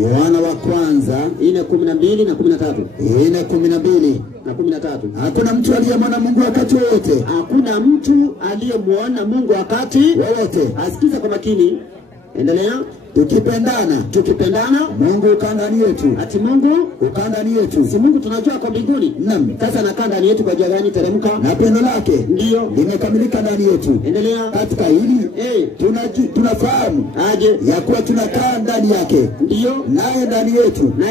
Yohana wa kwanza 4:12 na 13. 4:12 na 13. Hakuna mtu aliyemwona Mungu wakati wote. Hakuna mtu aliyemwona Mungu wakati wote. Asikiza kwa makini. Endelea. Tukipendana Mungu ukaa ndani yetu. Ati Mungu ukaa ndani yetu. Si Mungu tunajua kwa mbinguni. Naam. Sasa anakaa ndani yetu kwa jagani teremka. Na pendo lake ndio limekamilika ndani yetu. Endelea. Katika hili tunafahamu aje ya kuwa tunakaa ndani yake. Ndio. Naye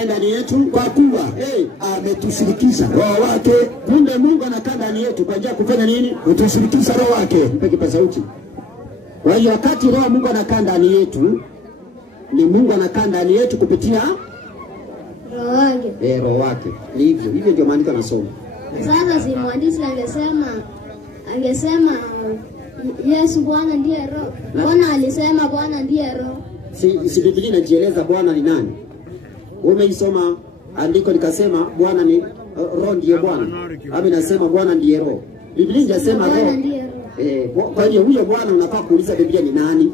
ndani yetu kwa kuwa ametushirikisha roho wake. Kumbe Mungu anakaa ndani yetu kwa ajili ya kufanya nini? Kutushirikisha roho wake. Mpe kipaza sauti. Kwa hiyo wakati roho Mungu anakaa ndani yetu, ni Mungu anakaa ndani yetu kupitia roho wake. Roho wake. Ni hivyo ndio maandiko yanasoma. Sasa si mwandishi angesema Yesu Bwana ndiye roho. Bwana alisema Bwana ndiye roho. Si Biblia inajieleza Bwana ni nani? Umeisoma andiko likasema Bwana ni roho ndiye Bwana. Ama inasema Bwana ndiye roho. Biblia inasema roho. Kwa hiyo huyo Bwana unafaa kuuliza Biblia ni nani?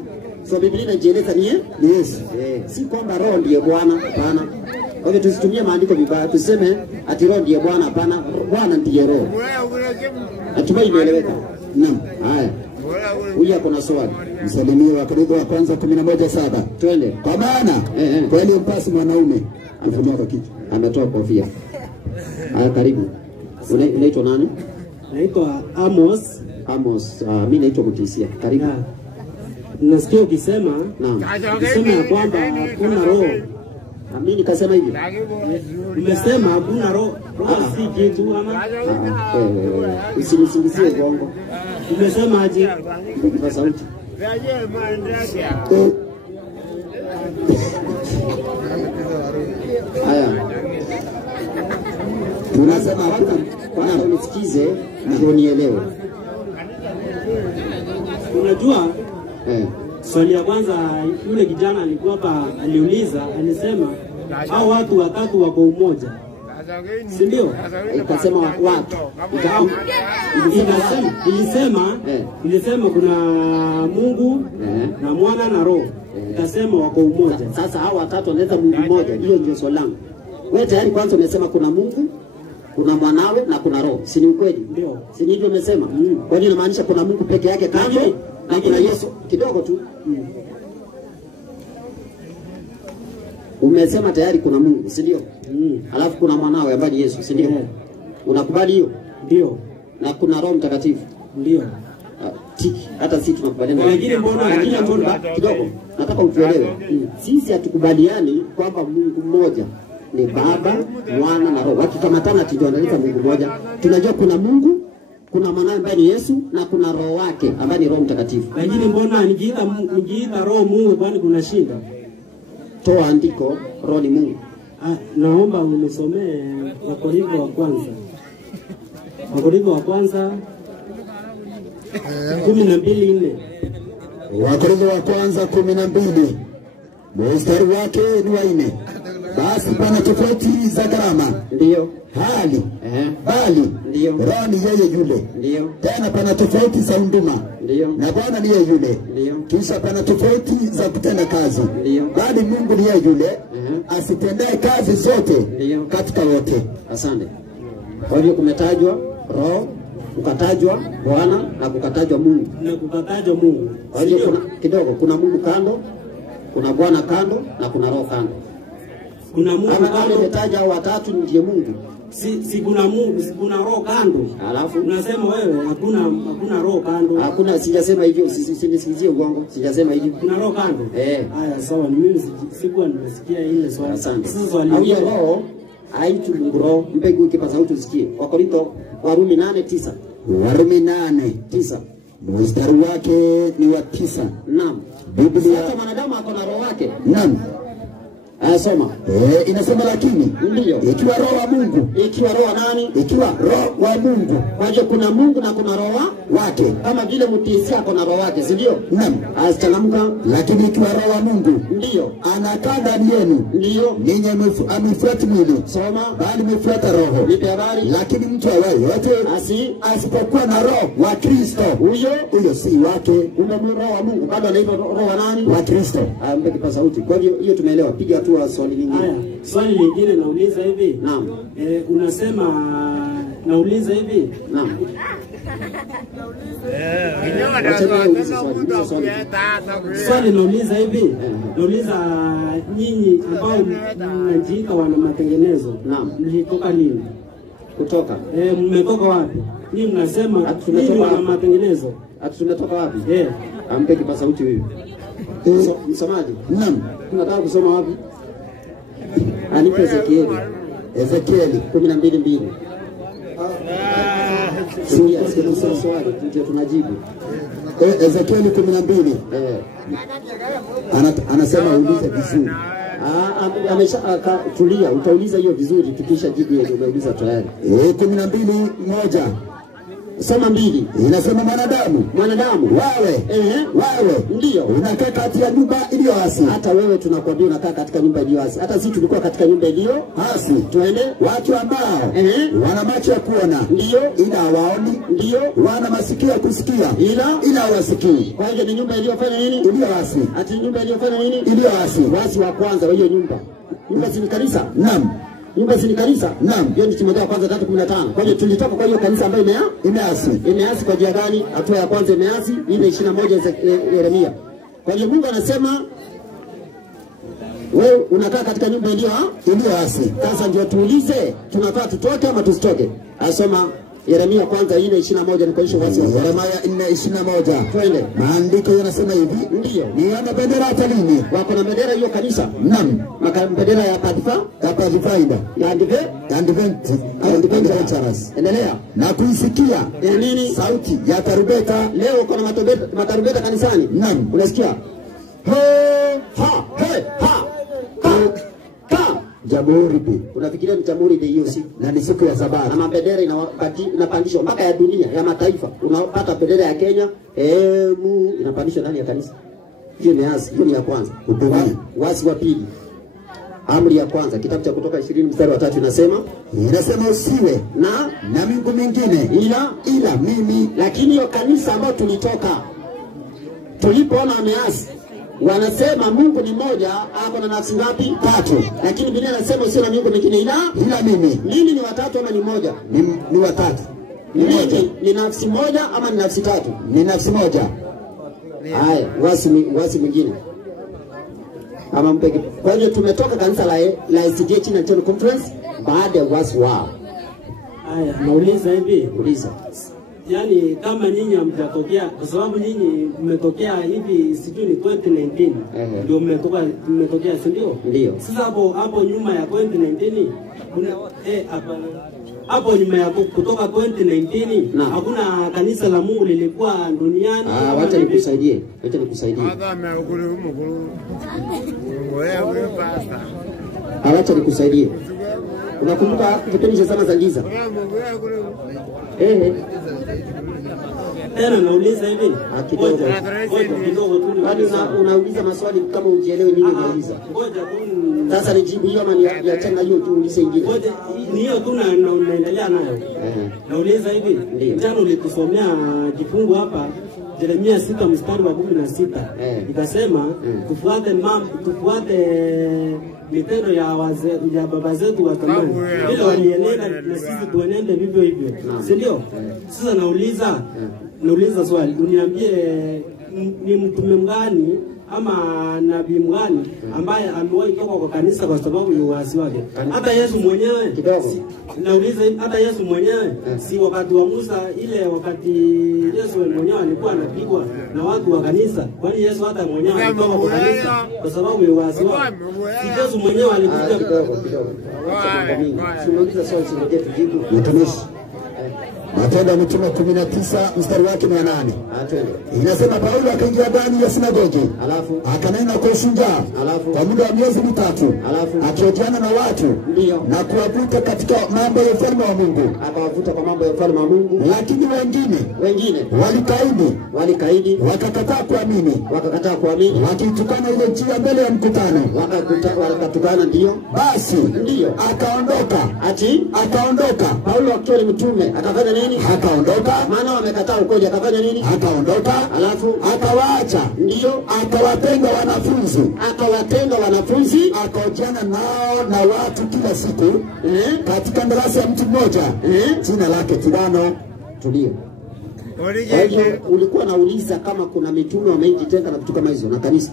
So Biblia inajieleza ni Yesu. Si kwamba roho ndiye Bwana, hapana. Kwa hiyo tusitumie maandiko vibaya, tuseme ati roho ndiye Bwana, hapana. Bwana ndiye roho. Natumai imeeleweka. Naam. Haya. Huyu hapo na swali. Msalimie wa Korintho wa kwanza 11:7. Twende. Kwa maana kweli mpasi mwanaume amefunika kichwa, ametoa kofia. Karibu. Unaitwa nani? Naitwa Amos. Amos, mimi naitwa Mutisia. Karibu. Nasikia ukisema ya kwamba kuna roho. Mimi nikasema hivi. Umesema hakuna roho. Roho si kitu ama? Usinisingizie bongo. Umesema aje? Kwa sauti. Haya. Tunasema hakuna, kwanza unisikize ndio nielewe. Unajua? Swali ya kwanza yule kijana alikuwa hapa aliuliza, alisema hao watu watatu wako umoja. Si ndio? Ikasema watu. Ilisema kuna Mungu na Mwana na Roho. Ikasema wako umoja. Sasa hao watatu wanaweza Mungu mmoja. Hiyo ndio swali langu. Wewe tayari kwanza umesema kuna Mungu, kuna Mwanawe na kuna Roho. Si ni ukweli? Ndio. Si ndivyo umesema? Kwa nini inamaanisha kuna Mungu peke yake kando na kuna Yesu kidogo tu? Umesema tayari kuna Mungu, si ndio? Alafu kuna Mwanawe ambaye ni Yesu, si ndio? Unakubali hiyo? Ndio. Na kuna Roho Mtakatifu. Ndio. Tiki, hata sisi tunakubaliana. Lakini mbona kidogo nataka utuelewe. Sisi hatukubaliani kwamba Mungu mmoja ni Baba, Mwana na Roho. Wakikamatana tunaandika Mungu mmoja. Tunajua kuna Mungu, kuna Mwanawe ambaye ni Yesu na kuna Roho wake ambaye ni Roho Mtakatifu. Lakini mbona nikiita Roho Mungu kwani kuna shida? Toa andiko, Roho ni Mungu. Naomba unisomee Wakorintho wa kwanza. Wakorintho wa kwanza 12:4. Wakorintho wa kwanza 12 mstari wake ni wa 4. Basi pana tofauti za gharama. Ndio. Hali. Bali. Ndio. Roho ni yeye yule. Ndio. Tena pana tofauti za huduma. Ndio. Na Bwana ni yeye yule. Ndio. Kisha pana tofauti za kutenda kazi. Ndio. Bali Mungu ni yeye yule asitendaye kazi zote katika wote. Asante. Kwa hivyo kumetajwa Roho, kukatajwa Bwana na kukatajwa Mungu. Na kukatajwa Mungu. Kwa hivyo kuna Mungu kando, kuna Bwana kando na kuna Roho kando. Kuna Mungu kando, umetaja watatu ndiye Mungu. Si kuna Mungu, si kuna Roho kando. Alafu unasema wewe hakuna Roho kando. Hakuna, sijasema hivyo, usinisingizie uongo. Sijasema hivyo. Kuna Roho kando. Haya sawa, mimi sikuwa nimesikia ile swali. Asante. Au hiyo Roho haitu Mungu Roho, mpe kipaza sauti usikie. Wakorintho Warumi 8:9. Warumi 8:9. Mstari wake ni wa 9. Naam. Biblia sasa mwanadamu ako na roho wake. Naam. Soma. Inasema lakini ndio ikiwa roho wa Mungu, ikiwa roho nani? Ikiwa roho wa Mungu. Kwa hiyo kuna Mungu na kuna roho wake. Kama vile Mutisia ako na roho wake, si ndio? Naam. Asitalamka. Lakini ikiwa roho wa Mungu ndio anakaa ndani yenu, ndio ninyi amefuata mwili. Soma. Bali mmefuata roho. Nipe habari. Lakini mtu awaye yote asipokuwa na roho wa Kristo, huyo si wake. Una roho wa Mungu bado anaitwa roho wa nani? Wa Kristo. Mpe kipaza sauti. Kwa hiyo tumeelewa. Piga tu swali lingine. Haya, swali lingine nauliza hivi. Naam. Unasema nauliza hivi. Naam. Swali nauliza hivi. Nauliza nyinyi ambao mnajiita wana matengenezo. Naam. Mlitoka lini? Kutoka. Mmetoka wapi? Nyinyi mnasema nyinyi wana matengenezo. Tumetoka wapi? Ampe kipaza sauti huyu. Msomaji. Naam. Tunataka kusoma wapi? Anipe Ezekieli 12:2. Sio swali, ndio tunajibu. Ezekieli 12. Anasema uulize vizuri. Tulia, utauliza hiyo vizuri tukisha jibu ile umeuliza tayari. 12:1. Soma 2. Inasema mwanadamu wewe ndio unakaa kati ya nyumba iliyo hasi. Hata wewe tunakwambia unakaa katika nyumba iliyo hasi. Hata sisi tulikuwa katika nyumba iliyo hasi. Twende. Watu ambao wana macho ya kuona ndio ila hawaoni, ndio wana masikio ya kusikia ila hawasikii. Kwa hiyo ni nyumba iliyofanya nini? Iliyo hasi. Ati nyumba iliyofanya nini? Iliyo hasi. Wasi wa kwanza wa hiyo nyumba. Nyumba si kanisa? Naam. Nyumba si kanisa? Naam. Hiyo ni Timotheo kwanza 3:15. Kwa hiyo tulitoka kwa hiyo kanisa ambayo imeasi. Imeasi kwa njia gani? Hatua ya kwanza imeasi, ile 21 Yeremia. Kwa hiyo Mungu anasema Wewe unakaa katika nyumba iliyo hasi. Sasa ndio tuulize, tunafaa tutoke ama tusitoke? Asoma Yeremia kwanza 4:21 ni kuonyesha wazi. Yeremia 4:21. Twende. Maandiko yanasema hivi. Ndio. Niona bendera hata lini? Wako na bendera hiyo kanisa? Naam. Bendera ya Pathfinder. Ya Adventures. Endelea. Na kuisikia nini? Sauti ya tarumbeta. Leo uko na matarumbeta kanisani? Naam. Unasikia? Jamhuri Day. Unafikiria ni Jamhuri Day hiyo si? Na ni siku ya Sabato. Na mabendera inapandishwa mpaka ya dunia, ya mataifa. Unapata bendera ya Kenya, inapandishwa ndani ya kanisa. Hiyo ni asi, hiyo ni ya kwanza. Wasi wa pili. Amri ya kwanza, kitabu cha Kutoka 20:3 inasema usiwe na miungu mingine ila mimi. Lakini hiyo kanisa ambayo tulitoka, tulipoona wameasi, wanasema Mungu ni mmoja, ako na nafsi ngapi? 3. Lakini Biblia inasema usiwe na miungu mingine ila mimi. Nini ni watatu ama ni moja? Ni watatu. Ni nafsi moja ama ni nafsi 3? Ni nafsi moja. Haya, wasi mwingine. Ama mpeke. Kwa hiyo tumetoka kanisa la SDA chini ya National Conference baada ya wasi wao. Haya, nauliza hivi. Uliza. Yaani kama nyinyi hamjatokea, kwa sababu nyinyi mmetokea hivi sijui ni 2019 ndio mmetokea, si ndio? Ndio. Sasa hapo nyuma ya 2019 hapo nyuma ya kutoka 2019 hakuna kanisa la Mungu lilikuwa duniani. Wacha nikusaidie. Wacha nikusaidie. Unakumbuka kipindi cha zama za giza? Tena nauliza hivi. Kidogo tu. Bali unauliza maswali kama ujielewe nini unauliza. Ngoja tu. Sasa nijibu hiyo ama niachana hiyo tu ulize ingine. Ngoja ni hiyo tu naendelea nayo. Nauliza hivi. Jana ulitusomea kifungu hapa Yeremia 6:16. Ikasema tufuate mitendo ya baba zetu wa zamani. Bila walienenda na sisi tuenende vivyo hivyo. Si ndio? Sasa nauliza swali. Uniambie ni mtume mgani ama nabii mgani ambaye amewahi toka kwa kanisa kwa sababu ya uasi wake? Hata Yesu mwenyewe nauliza, hata Yesu mwenyewe si wakati wa Musa, ile wakati Yesu mwenyewe alikuwa anapigwa na watu wa kanisa, kwani Yesu hata mwenyewe alitoka kwa kanisa kwa sababu ya uasi wake? Si Yesu mwenyewe alikuja kidogo. Tunauliza swali sio tujibu. Mtumishi. Matendo ya Mitume 19 mstari wake 8. Inasema Paulo akaingia ndani ya sinagogi. Akanena kwa ushujaa. Kwa muda wa miezi 3. Akihojiana na watu. Na kuwavuta katika mambo ya ufalme wa Mungu. Akawavuta kwa mambo ya ufalme wa Mungu. Lakini wengine walikaidi. Wakakataa kuamini. Wakitukana ile njia mbele ya mkutano. Wakatukana ndio. Basi akaondoka. Paulo akiwa ni mtume akafanya nini? Akaondoka. Maana wamekataa ukweli, akafanya nini? Akaondoka. Akawaacha. Ndio. Akawatenga wanafunzi. Akahojiana nao na watu kila siku. Katika darasa ya mtu mmoja. Jina lake Tirano. Tulia. Kwa hiyo ulikuwa nauliza kama kuna mitume wamejitenga na vitu kama hizo na kanisa.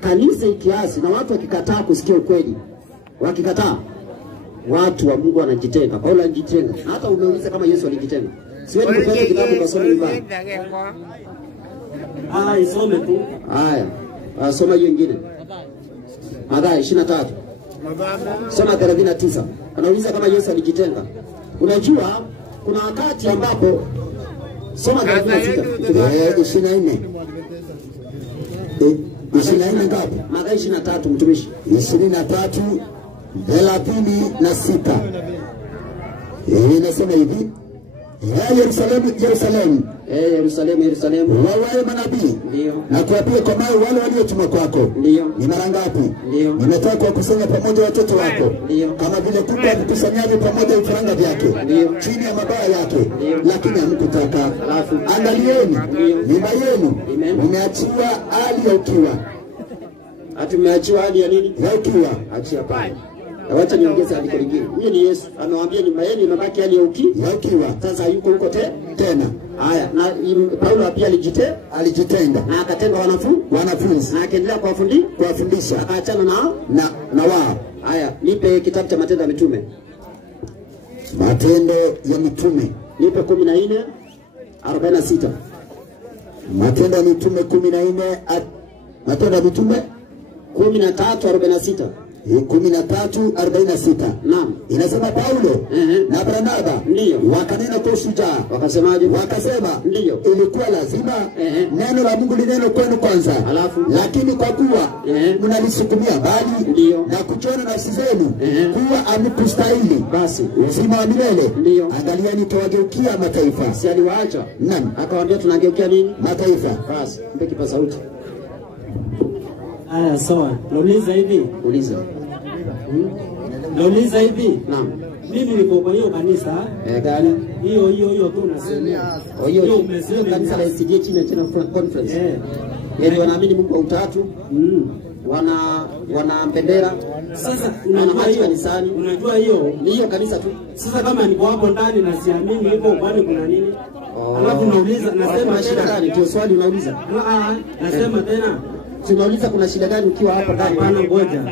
Kanisa ikiasi na watu wakikataa kusikia ukweli. Wakikataa watu wa Mungu wanajitenga. Paulo alijitenga. Hata umeuliza kama Yesu alijitenga. Siwendi kupata kitabu kwa somo nyumbani. Isome tu. Haya. Soma hiyo nyingine. Mathayo 23. Soma 39. Anauliza kama Yesu alijitenga. Unajua kuna wakati ambapo soma 24. 24 ngapi? Mathayo 23 mtumishi. 23:36. Inasema hivi. Yerusalemu. Wawae manabii. Na kuwapia kwa mawe wale waliotumwa kwako. Ni mara ngapi? Nimetaka kuwakusanya pamoja watoto wako. Kama vile kuku akukusanyavyo pamoja vifaranga vyake. Chini ya mabawa yake. Lakini hamkutaka. Angalieni. Nyumba yenu. Umeachiwa hali ya ukiwa. Tumeachiwa hali ya nini? Ya ukiwa. Achia pale. Wacha niongeze andiko lingine. Huyo ni Yesu. Anawaambia nyumba yenu imebaki hali ya ukiwa. Sasa yuko huko tena. Haya, na Paulo pia alijitenga na akatenga wanafunzi na akaendelea kuwafundisha akaachana na wao. Haya, nipe kitabu cha Matendo ya Mitume. Matendo ya Mitume. Nipe 14:46. Matendo ya Mitume 14 Matendo ya Mitume 13:46. 13:46. Naam. Inasema Paulo na Barnaba wakanena kwa ushujaa. Wakasemaje? Wakasema ndio ilikuwa lazima neno la Mungu lineno kwenu kwanza. Lakini kwa kuwa mnalisukumia mbali na kuchona nafsi zenu kuwa hamkustahili basi uzima wa milele, angalieni tuwageukia mataifa. Si aliwaacha? Naam. Akawaambia tunageukia nini? Mataifa. Basi mpe kipaza sauti. Haya, sawa. Nauliza hivi. Uliza. Nauliza hivi. Naam. Mimi niko kwa hiyo kanisa. Gani? Hiyo tu nasema. Hiyo umesema kanisa la SDA chini tena conference. Yaani wanaamini Mungu wa utatu. Wana bendera. Sasa unajua hiyo kanisani. Unajua hiyo kanisa tu. Sasa kama niko hapo ndani na siamini hivyo kwani kuna nini? Alafu nauliza nasema shida gani? Ndio swali unauliza. Nasema tena tunauliza kuna shida gani ukiwa hapa ndani? Hapana, ngoja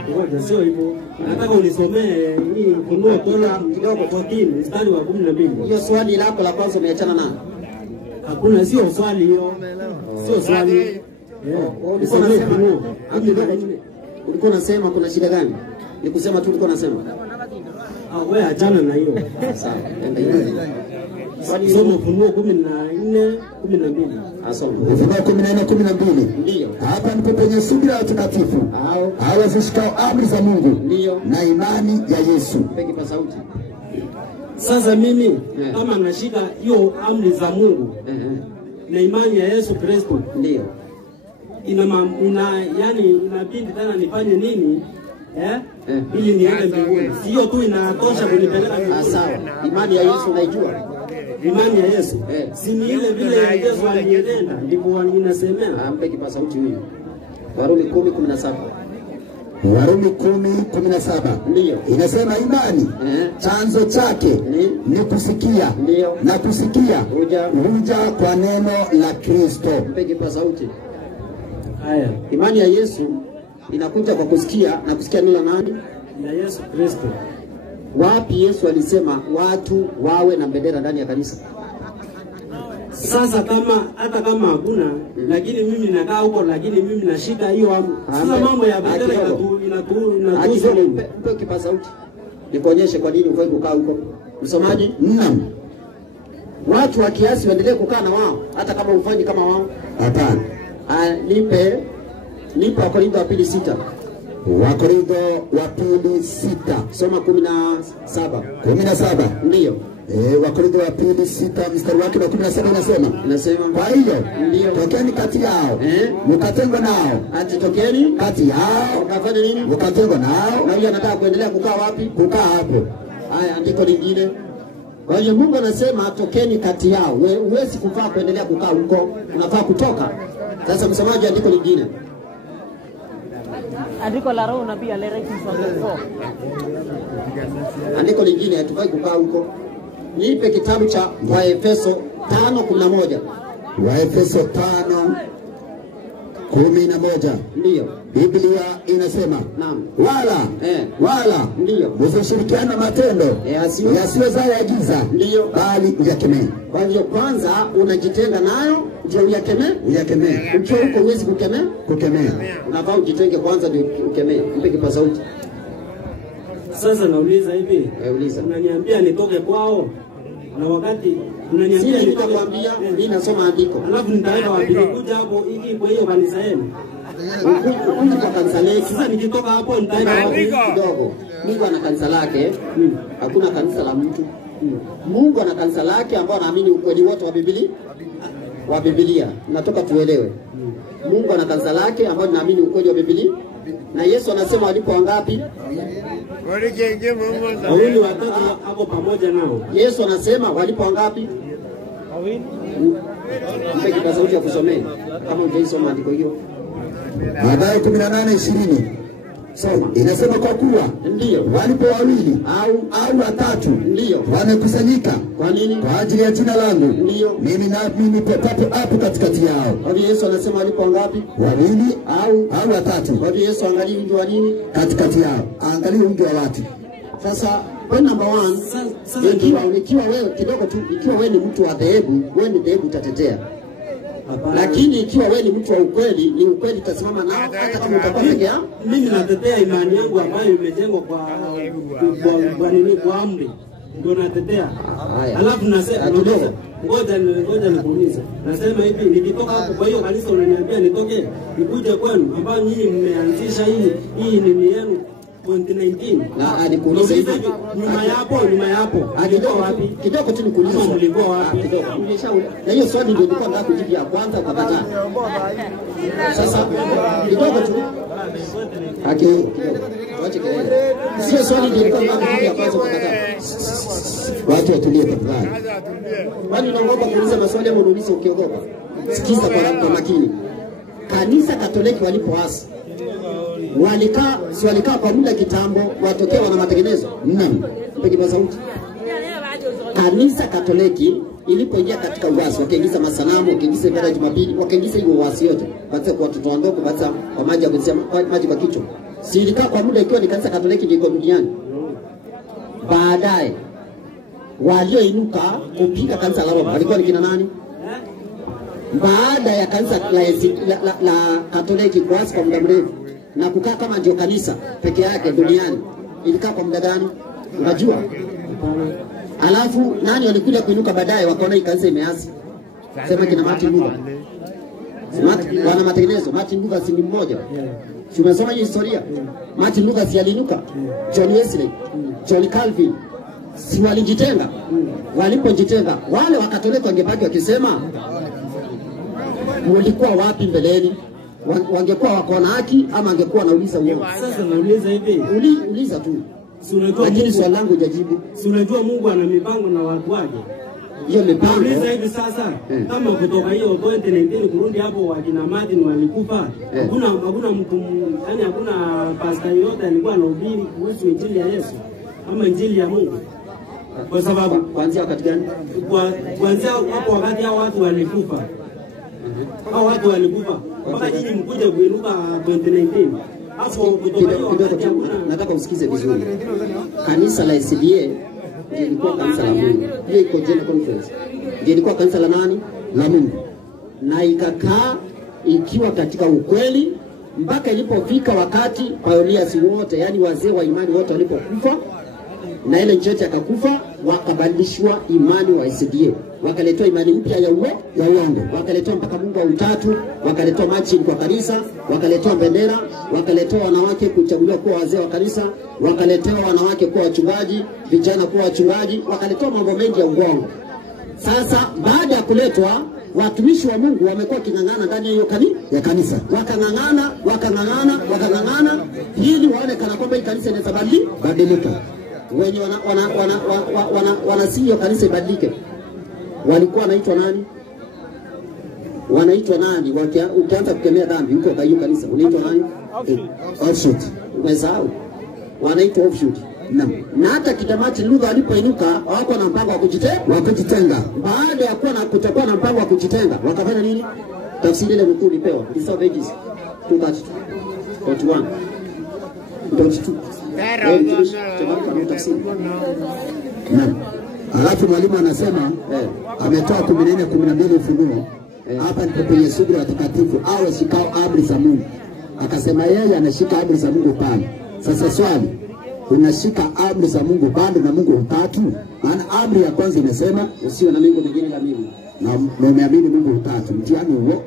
sio hivyo. Nataka unisomee hii Ufunuo kidogo 14 mstari wa 12. Hiyo swali lako la kwanza umeachana nalo? Hakuna, sio swali hiyo. Sio swali. Ulikuwa unasema kuna shida gani? Nikusema tu ulikuwa unasema. Wewe achana na hiyo. Sawa, enda hiyo. Somo Ufunuo 14:12. Asome. Ufunuo 14:12. Ndio. Hapa ndipo penye subira ya watakatifu. Hao wazishikao amri za Mungu. Ndio. Na imani ya Yesu. Peke pa sauti. Sasa mimi kama nashika hiyo amri za Mungu na imani ya Yesu Kristo, ndio. Yani inabidi tena nifanye nini? Ili niende mbinguni. Sio tu inatosha kunipeleka mbinguni. Sawa. Imani ya Yesu unaijua? Imani ya Yesu. Si ni ile vile Yesu alienenda ndipo inasemea. Ampe kipaza sauti huyu. Warumi 10:17. Warumi 10:17. Ndio. Inasema imani chanzo chake ni kusikia. Ndio. Na kusikia huja kwa neno la Kristo. Mpe kipaza sauti. Haya. Imani ya Yesu inakuja kwa kusikia na kusikia neno la nani? La Yesu Kristo. Wapi Yesu alisema watu wawe na bendera ndani ya kanisa? Sasa hata kama hakuna, lakini mimi nakaa huko, lakini mimi nashika hiyo amri. Sasa mambo ya bendera inatuhusu. Mpe kipaza sauti. Nikuonyeshe kwa nini ufai kukaa huko. Msomaji? Naam. Watu wa kiasi waendelee kukaa na wao hata kama ufanyi kama wao. Hapana. Nipe Wakorintho wa pili 6. Wakorintho wa pili 6. Soma 17. 17. Ndio. Wakorintho wa pili 6 mstari wake wa 17 inasema kwa hiyo tokeni kati yao mkatengwe nao. Ati tokeni kati yao mkafanya nini? Mkatengwe nao. Na yeye anataka kuendelea kukaa wapi? Kukaa hapo. Haya, andiko lingine. Kwa hiyo Mungu anasema tokeni kati yao. Huwezi kufaa kuendelea kukaa huko, unafaa kutoka. Sasa msomaji, andiko lingine. Andiko la Roho nabii Leviticus 4. Andiko lingine hatufai kukaa huko. Nipe kitabu cha Waefeso 5:11. Waefeso 5:11. Ndio. Biblia inasema naam, wala ndio msishirikiane matendo yasiyozaa ya giza, ndio bali uyakemee. Kwa hivyo kwanza unajitenga nayo ndio uyakemee. Ukiwa huko huwezi kukemea. Unafaa ujitenge kwanza ndio ukemee. Mpe kipaza sauti. Sasa nauliza hivi, uliza. Unaniambia nitoke kwao na wakati unaniambia nitakwambia mimi nasoma andiko. Alafu nitaenda wapi? Nikuja hapo hiki kwa hiyo kanisa yenu. Mungu kwa kanisa lake. Sasa nikitoka hapo nitaenda wapi? Kidogo. Mungu ana kanisa lake. Hakuna kanisa la mtu. Mungu ana kanisa lake ambao anaamini ukweli wote wa Biblia. Natoka tuelewe. Mungu ana kanisa lake ambao linaamini ukweli wa Biblia. Na Yesu anasema walipo wangapi? Wawili watatu hapo pamoja nao. Yesu anasema walipo wangapi? Wawili. Mpe kipaza sauti ya kusomea kama hujaisoma andiko hiyo. Mathayo 18:20. Soma. Inasema kwa kuwa Ndio. walipo wawili au watatu Ndio. wamekusanyika Kwa nini? kwa ajili ya jina langu, Ndio. mimi nami nipo papo hapo katikati yao. Kwa hiyo Yesu anasema alipo ngapi? Wawili Au au watatu kwa hiyo Yesu angalia wingi wa nini? katikati yao. Angalia wingi wa watu. Sasa point number 1, ikiwa wewe kidogo tu, ikiwa wewe ni mtu wa dhehebu, wewe ni dhehebu utatetea. Lakini ikiwa wewe ni mtu wa ukweli, ni ukweli utasimama nao hata kama utakuwa peke yako. Mimi natetea imani yangu ambayo imejengwa kwa amri. Ndio natetea. Haya. Alafu nasema ngoja nikuulize. Nasema hivi, nikitoka hapo kwa hiyo kanisa unaniambia nitoke nikuje kwenu ambao nyinyi mmeanzisha hii nini yenu 2019. Na nikuulize hivi, nyuma yapo. Alikuwa wapi? Kidogo tu nikuulize. Kama mlikuwa wapi? Kidogo. Na hiyo swali ndio nilikuwa nataka kujibu ya kwanza ukakataa. Sasa kidogo tu. Wache kelele. Sio swali ndio nilikuwa nataka kujibu ya kwanza ukakataa. Watu watulie tafadhali. Kwani unaogopa kuuliza maswali au unauliza ukiogopa? Sikiza kwa makini. Kanisa Katoliki walipoasi walikaa kwa muda kitambo, watokea wana matengenezo. Pige sauti. Kanisa Katoliki ilipoingia katika uasi, wakaingiza masanamu, wakaingiza ibada ya Jumapili, wakaingiza hiyo uasi yote. Baada kwa watoto wadogo, baada kwa maji ya kusema maji kwa kichwa. Si ilikaa kwa muda ikiwa ni kanisa Katoliki liko duniani. Baadaye walioinuka kupiga kanisa la Roma walikuwa ni kina nani? Baada ya kanisa la Katoliki kuasi kwa muda mrefu na kukaa kama ndio kanisa peke yake duniani, ilikaa kwa muda gani? Unajua? Alafu nani walikuja kuinuka baadaye wakaona hii kanisa imeasi? Sema kina Martin Luther. Wana matengenezo. Martin Luther si mmoja. Tumesoma hiyo historia. Martin Luther si aliinuka. John Wesley, John Calvin si walijitenga. Walipojitenga wale Wakatoliki wangebaki wakisema walikuwa wapi mbeleni? Wangekuwa wako na haki ama angekuwa anauliza uongo? Sasa nauliza hivi. Uliza tu. Lakini swali langu hujajibu. Si unajua Mungu ana mipango na watu wake. Hiyo mipango. Nauliza hivi sasa, kama kutoka hiyo 2019 kurudi hapo wakina Martin walikufa, hakuna mtu, yani hakuna pastor yote alikuwa anahubiri kuhusu injili ya Yesu ama injili ya Mungu. Kwa sababu kuanzia wakati gani? Kuanzia hapo wakati hao watu walikufa. Hao watu walikufa. Mpaka nyinyi mkuje kuinuka 2019. Hapo kutoka hiyo wakati nataka usikize vizuri. Kanisa la SDA ndio ilikuwa kanisa la Mungu. Hiyo iko General Conference. Ndio ilikuwa kanisa la nani? La Mungu. Na ikakaa ikiwa katika ukweli mpaka ilipofika wakati pioneers wote, yani wazee wa imani wote walipokufa na ile church akakufa, wakabadilishwa imani wa SDA. Wakaletewa imani mpya ya uongo. Wakaletewa mpaka Mungu wa utatu, wakaletewa marching kwa kanisa, wakaletewa bendera, wakaletewa wanawake kuchaguliwa kuwa wazee wa kanisa, wakaletewa wanawake kuwa wachungaji, vijana kuwa wachungaji, wakaletewa mambo mengi ya uongo. Sasa baada ya kuletwa, watumishi wa Mungu wamekuwa kingangana ndani ya hiyo kanisa. Wakangangana ili waone kana kwamba hii kanisa inaweza badilika. Wenye wanasiyo kanisa ibadilike. Walikuwa wanaitwa nani? Ukianza kukemea dhambi huko kwa hiyo kanisa unaitwa nani? Offshoot. Umesahau? Wanaitwa offshoot. Na hata kina Martin Luther alipoinuka hawako na mpango wa kujitenga. Baada ya kuwa kutakuwa na mpango wa kujitenga, wakafanya nini? Tafsiri ile mkuu lipewa. Isa Pages 231. Alafu mwalimu anasema ametoa 14:12 Ufunuo. Hapa ndipo penye subira watakatifu awe shikao amri za Mungu. Akasema yeye anashika amri za Mungu pale. Sasa swali, unashika amri za Mungu bado na Mungu utatu? Maana amri ya kwanza imesema usiwe na Mungu mwingine ila mimi. Na umeamini Mungu utatu. Mtihani huo.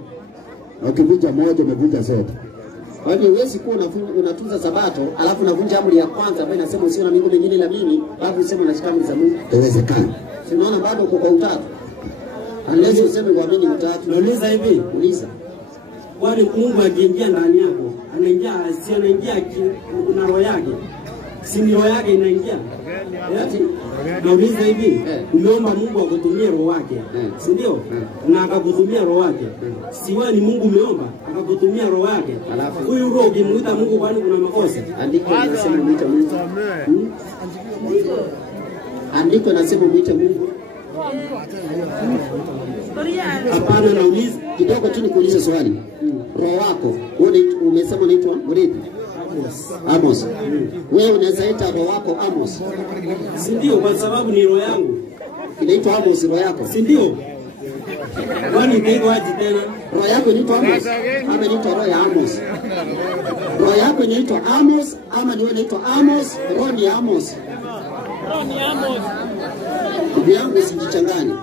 Ukivunja moja umevunja zote. Kwa hivyo huwezi kuwa unatunza sabato alafu unavunja amri ya kwanza ambayo inasema usiwe na Mungu mwingine ila mimi, alafu useme unashika amri za Mungu. Haiwezekani. Unaona bado uko kwa utatu. Unless useme uamini utatu. Nauliza hivi. Uliza. Kwani Mungu akiingia ndani yako, anaingia na roho yake. si roho yake inaingia. Nauliza hivi, umeomba Mungu akutumie roho wake, si ndio? Na akakutumia roho wake. Si wewe ni Mungu umeomba, akakutumia roho wake. Huyu roho ukimuita Mungu kwani kuna makosa? Andiko linasema muite Mungu. Andiko linasema muite Mungu. Hapana, nauliza kidogo tu nikuulize swali. Roho wako umesema unaitwa Murithi? Amos. Wewe unaweza ita roho wako Amos? Si ndio? Kwa sababu ni roho yangu. Inaitwa Amos roho yako? Si ndio? Kwani iko aje tena? Roho yako inaitwa Amos ama inaitwa roho ya Amos? Roho yako inaitwa Amos ama ndio inaitwa Amos? Roho ni Amos. Roho ni Amos. Ndugu yangu usijichanganye.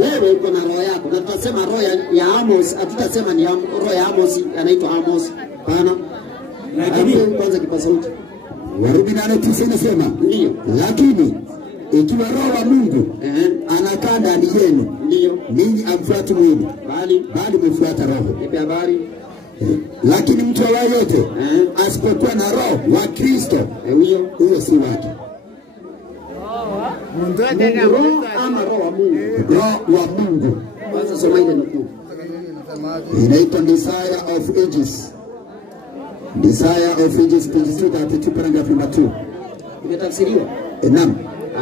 Wewe uko na roho yako. Na tutasema roho ya Amos, hatutasema ni roho ya Amos anaitwa Amos. Hapana. Lakini kwanza kipaza sauti. Warumi 8:9 inasema, ndio. Lakini ikiwa roho wa Mungu anakaa ndani yenu, ndio, ninyi amfuati mwili, bali mfuata roho. Nipe habari. Lakini mtu yote asipokuwa na roho wa Kristo, huyo si wake. Roho ama roho wa Mungu? Roho wa Mungu. Kwanza soma ile nukuu. Inaitwa Desire of Ages. Desire of Ages, page 232, paragraph number 2. Imetafsiriwa? Naam.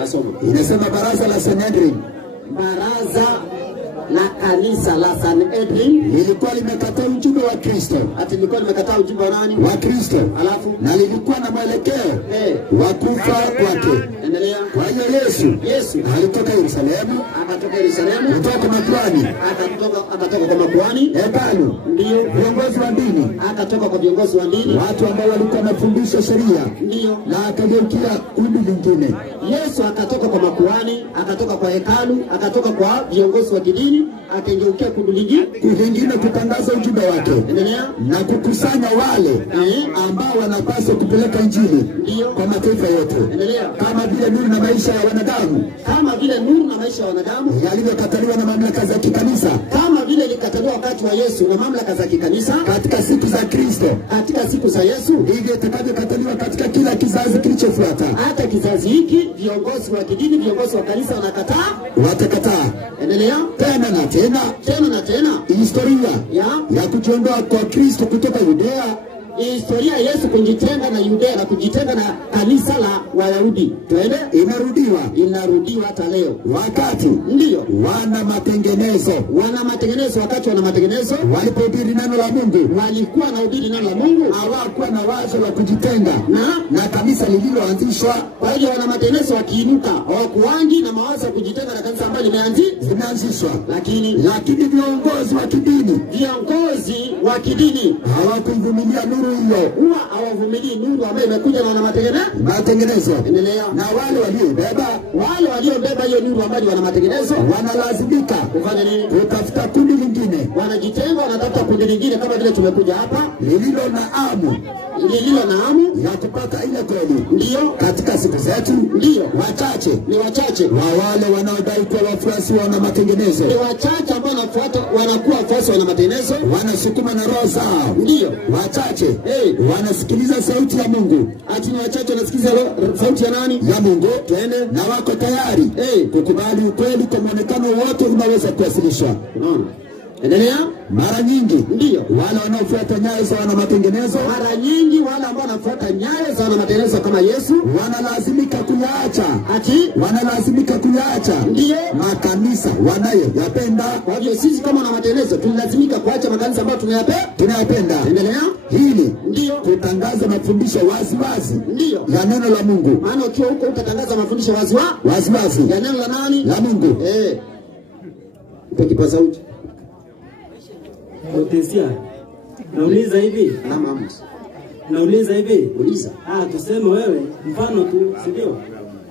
Asoma. Inasema baraza la Sanhedrin. Baraza la kanisa la Sanhedrin lilikuwa limekataa ujumbe wa Kristo. Ati lilikuwa limekataa ujumbe wa nani? Wa Kristo. Alafu na lilikuwa na mwelekeo wa kufa kwake. Endelea. Kwa hiyo Yesu alitoka Yerusalemu, kutoka makuhani, akatoka kwa makuhani, hekalu, ndio viongozi wa dini, akatoka kwa viongozi wa dini, watu ambao walikuwa wanafundisha sheria, ndio, na akageukia kundi lingine. Yesu akatoka kwa makuhani, akatoka kwa hekalu, akatoka kwa viongozi wa dini, akageukia kundi lingine kutangaza ujumbe wake. Endelea. Na kukusanya wale ambao wanapaswa kupeleka injili kwa mataifa yote. Endelea. Kama vile nuru na maisha ya wanadamu, yalivyokataliwa na mamlaka za kikanisa, kama vile ilikataliwa wakati wa Yesu na mamlaka za kikanisa katika siku za Kristo, katika siku za Yesu, ndivyo itakavyokataliwa katika kila kizazi kilichofuata. Hata kizazi hiki viongozi wa kidini, viongozi wa kanisa watakataa. Endelea. Tena na tena historia ya kujiondoa kwa Kristo kutoka Yudea, historia ya Yesu kujitenga na Yudea na kujitenga na kanisa la Wayahudi, tuende, inarudiwa hata leo. Wakati ndio wana matengenezo, wakati wana matengenezo, walipohubiri neno la Mungu, walikuwa na hubiri neno la Mungu, hawakuwa na wazo la kujitenga na kanisa lililoanzishwa. Kwa hiyo wana matengenezo wakiinuka, hawakuangi na mawazo ya kujitenga na kanisa ambalo limeanzishwa. Lakini viongozi wa kidini hawakuvumilia nuru hiyo, huwa hawavumilii nuru ambayo imekuja na wana matengenezo. Endelea. Na wale waliobeba hiyo nuru ambayo wana matengenezo wanalazimika kufanya nini? Kutafuta kundi lingine, wanajitenga, wanatafuta kundi lingine, kama vile tumekuja hapa, lililo na hamu ya kupata ile kweli. Ndio katika siku zetu, ndio ni wachache wa wale wanaodai kuwa wafuasi wana matengenezo, ni wachache ambao wanakuwa wafuasi wana matengenezo, wanasukuma na roho zao. Ndio wachache wanasikiliza sauti ya Mungu. Ati ni wachache wanasikiliza sauti ya nani? Ya Mungu. Tuende. Na wako tayari kukubali ukweli kwa muonekano wote unaweza kuwasilishwa. Endelea. Mara nyingi ndio wale wanaofuata nyayo za wana matengenezo, wale ambao wanafuata nyayo za wana matengenezo kama Yesu, wanalazimika kuyaacha ndio makanisa wanayoyapenda. Kwa hivyo sisi kama wana matengenezo tulazimika kuacha makanisa ambayo tunayapenda. Endelea. Hili ndio kutangaza mafundisho wazi ndio ya neno la Mungu. Maana ukiwa huko utatangaza mafundisho wazi ya neno la nani? La Mungu. Ukipa sauti. Potensia. Nauliza hivi. Nauliza hivi. Uliza. Tuseme wewe, mfano tu, si ndio?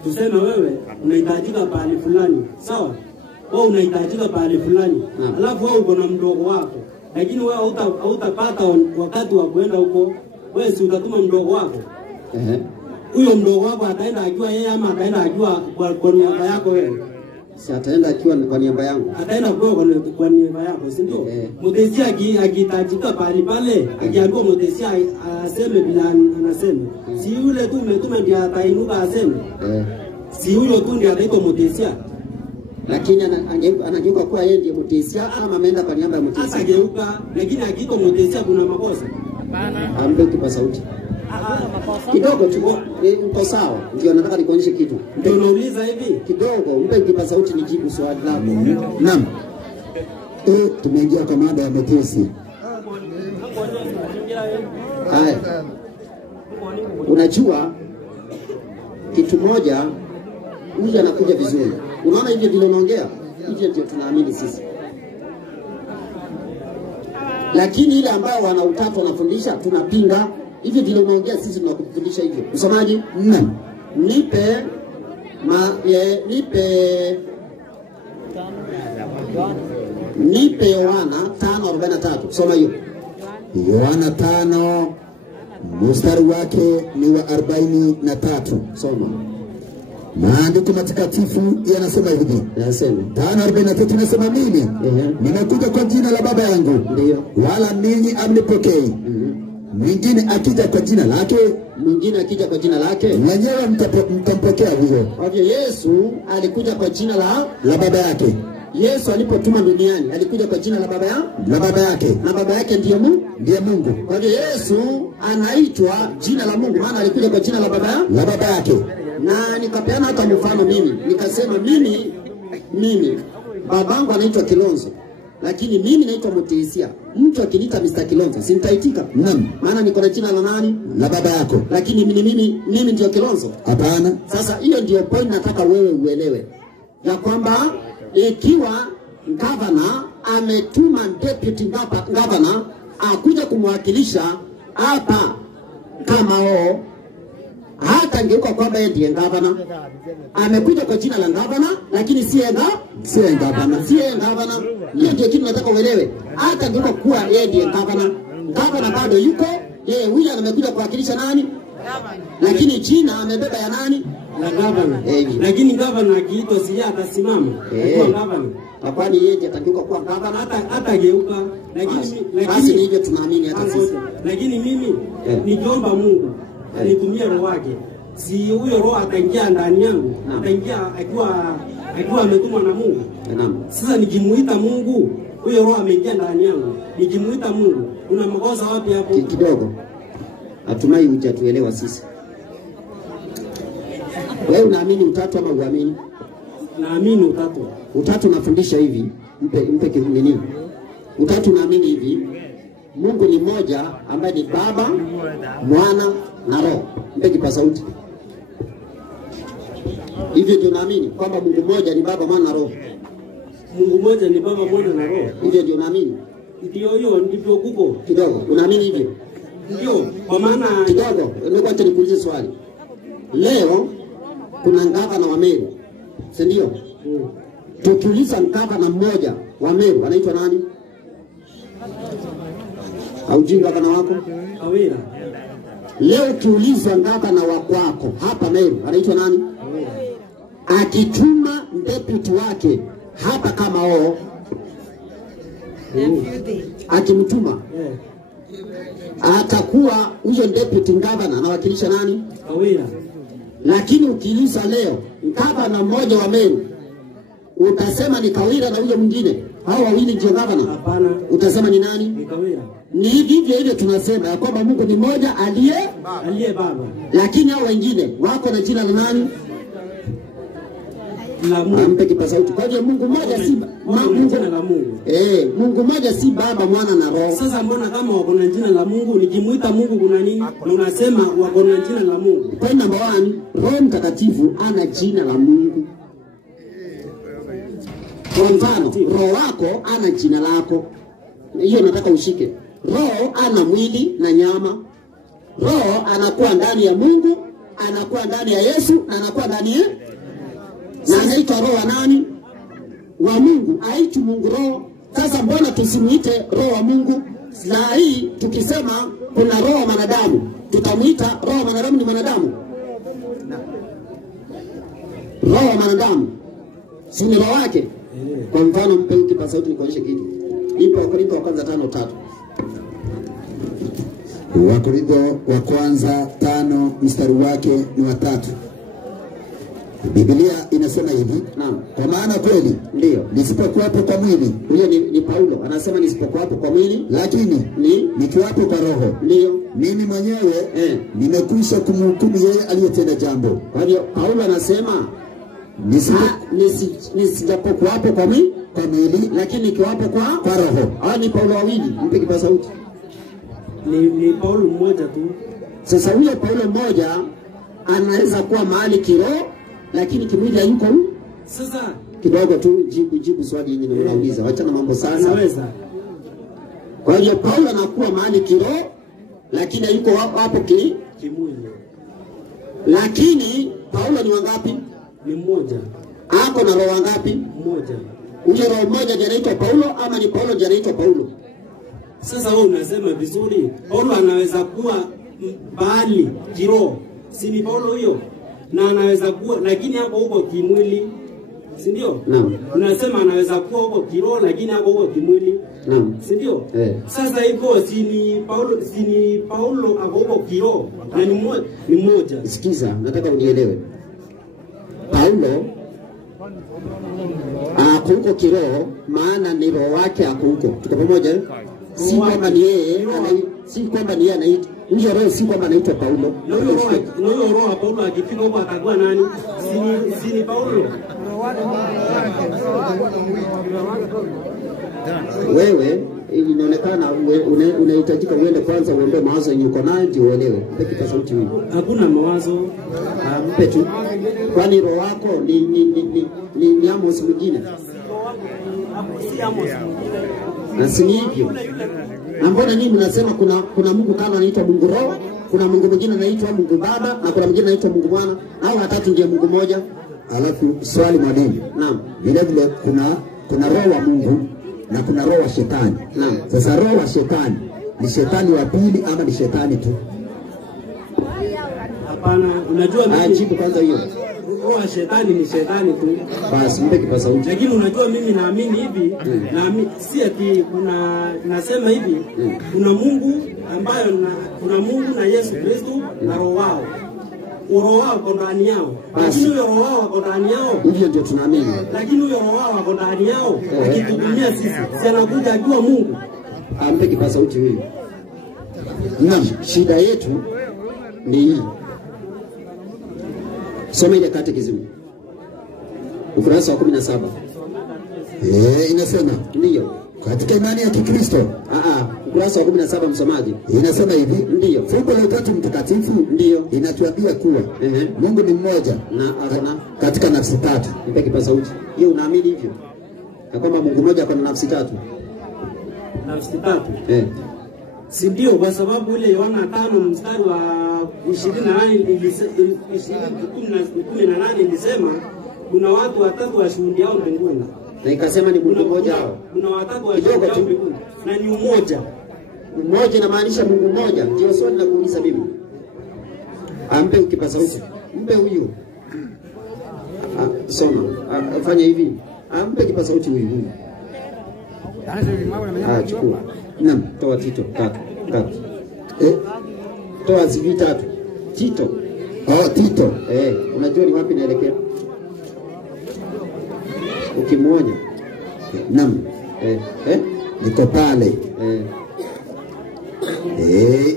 Tuseme wewe unahitajika pahali fulani. Sawa? Wewe unahitajika pahali fulani. Alafu wewe uko na mdogo wako. Lakini wewe hautapata wakati wa kwenda huko. Wewe si utatuma mdogo wako. Huyo mdogo wako ataenda ajua yeye ama ataenda ajua kwa miaka yako wewe. Si ataenda akiwa kwa niaba yangu. Ataenda kwa niaba yako, si ndio? Mutesia akitajika pale akiambiwa mutesia aseme bila anasema. Si yule tu umetuma ndiye atainuka aseme. Si huyo tu ndiye ataitwa mutesia. Lakini anageuka kuwa yeye ndiye mutesia ama ameenda kwa niaba ya mutesia. Sasa geuka, lakini akiitwa mutesia kuna makosa. Hapana. Ambe kipa sauti. Kidogo tu uko sawa. Ndio nataka nikuonyeshe kitu. Ndio nauliza hivi. Kidogo mpe kipa sauti nijibu swali lako. Naam. Tumeingia kwa mada ya Methesi. Haya. Unajua kitu moja huyu anakuja vizuri. Unaona hivi vile unaongea? Hivi ndio tunaamini sisi. Lakini ile ambao wana utatu wanafundisha tunapinga. Hivi vile unaongea sisi tunakufundisha hivyo. Msomaji? Nipe Yohana 5:43. Soma hiyo. Yohana 5 mstari wake ni wa 43. Soma. Maandiko matakatifu yanasema hivi. Yanasema 5:43 inasema mimi nimekuja kwa jina la Baba yangu. Ndio. Wala ninyi hamnipokei. Mwingine akija kwa jina lake, mwenyewe mtampokea huyo. Kwa hivyo Yesu alikuja kwa jina la Baba yake. Yesu alipotuma duniani alikuja kwa jina la Baba yake. Na Baba yake ndiye Mungu. Kwa hivyo Yesu anaitwa jina la Mungu maana alikuja kwa jina la Baba yake. Na nikapeana hata mfano mimi. Nikasema mimi babangu anaitwa Kilonzo. Lakini mimi naitwa Mutesia. Mtu akiniita Mr. Kilonzo, simtaitika. Naam. Maana niko na jina la nani? La baba yako. Lakini mimi ndio Kilonzo. Hapana. Sasa hiyo ndio point nataka wewe uelewe. Ya kwamba ikiwa governor ametuma deputy governor akuja kumwakilisha hapa kama hata ngeuka kwamba yeye ndiye governor. Amekuja kwa jina la governor lakini si governor. Hiyo ndio kitu nataka uelewe. Hata ngeuka kuwa yeye ndiye governor. Governor bado yuko, yeye William amekuja kuwakilisha nani? Lakini jina amebeba ya nani? La governor. Lakini governor akiitwa si atasimama. Kwa governor. Hapana, yeye ndiye atageuka kuwa governor hata geuka. Lakini hivyo tunaamini hata sisi. Lakini mimi nikiomba Mungu anitumie roho wake. Si huyo roho ataingia ndani yangu. Ataingia akiwa ametumwa na Mungu. Sasa nikimuita Mungu, huyo roho ameingia ndani yangu. Nikimuita Mungu, kuna makosa wapi hapo? Kidogo. Hatumai hujatuelewa sisi. Wewe unaamini utatu ama uamini? Naamini utatu. Utatu unafundisha hivi. Mpe nini? Utatu unaamini hivi. Mungu ni mmoja ambaye ni Baba, Mwana na Roho. Mpe kipa sauti. Hivyo ndio naamini kwamba Mungu mmoja ni Baba, Mwana na Roho. Mungu mmoja ni Baba, Mwana na Roho. Hivyo ndio naamini. Ndio hiyo ndivyo kuko. Kidogo. Unaamini hivyo? Ndio. Kwa maana kidogo, ngoja nikuulize swali. Leo kuna gavana wa Meru. Si ndio? Tukiuliza gavana mmoja wa Meru anaitwa nani? Haujui gavana wako? Kawira. Leo ukiulizwa gavana wa kwako hapa Meru anaitwa nani? Akituma deputy wake hapa kama akimtuma atakuwa huyo deputy governor anawakilisha nani? Kawira. Lakini ukiuliza leo gavana mmoja wa Meru utasema ni Kawira na huyo mwingine, hao wawili ndio governor? Hapana. Utasema ni nani? Ni Kawira. Ni hivyo hivyo tunasema ya kwamba Mungu ni mmoja aliye Baba. Lakini hao wengine wako na jina la nani? La Mungu. Ampe kipa sauti. Kwa hiyo Mungu mmoja si jina la Mungu. Mungu mmoja si Baba, Mwana na Roho. Sasa mbona kama wako na jina la Mungu nikimuita Mungu kuna nini? Na unasema wako na jina la Mungu. Point number 1, Roho Mtakatifu ana jina la Mungu. Kwa mfano, roho wako ana jina lako. Hiyo nataka ushike. Roho ana mwili na nyama. Roho anakuwa ndani ya Mungu, anakuwa ndani ya Yesu, na anakuwa ndani ya na anaitwa roho wa nani? Wa Mungu. Aitu Mungu roho. Sasa mbona tusimuite roho wa Mungu? Na hii tukisema kuna roho wa wanadamu, tutamuita roho wa wanadamu ni mwanadamu? Roho wa wanadamu. Si ni roho wake? Kwa mfano mpe kipaza sauti nikuonyeshe kitu. Ipo Wakorintho wa kwanza 5:3. Wakorintho wa kwanza 5 mstari wake ni wa 3. Biblia inasema hivi, naam, kwa maana kweli ndio nisipokuwapo kwa mwili, huyo ni Paulo anasema nisipokuwapo kwa mwili, lakini nikiwapo kwa roho, ndio mimi mwenyewe nimekwisha kumhukumu yeye aliyetenda jambo. Kwa hiyo Paulo anasema nisipokuwapo kwa mwili, lakini nikiwapo kwa roho. Hao ni Paulo wawili, mpe kipaza sauti. Ni Paulo mmoja tu. Sasa huyo Paulo mmoja anaweza kuwa mahali kiroho lakini kimwili hayuko. Sasa kidogo tu jibu swali hili ninauliza. Wacha na mambo sasa. Unaweza. Kwa hiyo Paulo anakuwa mahali kiroho lakini hayuko hapo kimwili. Lakini Paulo ni wangapi? Ni mmoja. Ako na roho wangapi? Mmoja. Huyo roho mmoja ndiye anaitwa Paulo ama ni Paulo ndiye anaitwa Paulo? Sasa wewe unasema vizuri. Paulo anaweza kuwa bali kiroho. Si ni Paulo huyo? Na anaweza kuwa lakini hapo huko kimwili. Si ndio? Naam. Unasema anaweza kuwa huko kiroho lakini hapo huko kimwili. Naam. Si ndio? Sasa hivyo si ni Paulo hapo huko kiroho na ni mmoja. Sikiza, nataka unielewe. Paulo huko kiroho maana ni roho wake huko. Tuko pamoja? Si kwamba ni yeye, si kwamba ni yeye anaitwa. Ndio roho si kwamba anaitwa Paulo. Na huyo roho Paulo akifika huko atakuwa nani? Si ni Paulo. Wewe inaonekana unahitajika uende kwanza uombe mawazo yenye uko nayo ndio uelewe. Mpe kipaza sauti huyu. Hakuna mawazo. Mpe tu. Kwani roho wako ni Amos mwingine? Si Amos. Na si hivyo. Mbona nyinyi mnasema kuna Mungu kama anaitwa Mungu Roho, kuna Mungu mwingine anaitwa Mungu Baba na kuna mwingine anaitwa Mungu Mwana, au watatu ndiye Mungu mmoja? Alafu swali mwalimu. Naam. Vile vile kuna roho wa Mungu na kuna roho wa shetani. Naam. Sasa roho wa shetani ni shetani wa pili ama ni shetani tu? Hapana, unajua mimi jibu kwanza hiyo. Roho wa shetani ni shetani tu. Basi mpe kipaza sauti. Lakini unajua mimi naamini hivi, naamini si ati nasema hivi, kuna Mungu ambayo kuna Mungu na Yesu Kristo na roho wao. Roho wao uko ndani yao. Lakini huyo roho wao uko ndani yao. Hivyo ndio tunaamini. Lakini huyo roho wao uko ndani yao. Akitutumia sisi, si anakuja ajua Mungu. Ampe kipaza sauti huyu. Naam, shida yetu ni hii. Soma ile katekisimu. Ukurasa wa 17. Inasema ndio katika imani ya Kikristo. Ukurasa wa 17 msomaji. Inasema hivi, ndio fumbo la Utatu Mtakatifu ndio inatuambia kuwa Mungu ni mmoja na katika nafsi tatu. Mpe kipaza sauti. Hiyo unaamini hivyo? Na kwamba Mungu mmoja ako na nafsi tatu? Nafsi tatu? Si ndio? Kwa sababu ile Yohana 5 mstari wa 18 ilisema kuna watu watatu washuhudiao mbinguni. Na ikasema ni Mungu mmoja hao. Kuna watatu washuhudiao mbinguni. Na ni umoja. Umoja inamaanisha Mungu mmoja. Ndio swali la kuuliza mimi. Ampe kipaza sauti. Mpe huyu. Soma. Fanya hivi. Ampe kipaza sauti huyu. Chukua. Naam, toa Tito 3. Toa CV 3. Tito. Tito. Unajua ni wapi naelekea? Ukimwonya. Naam. Niko pale.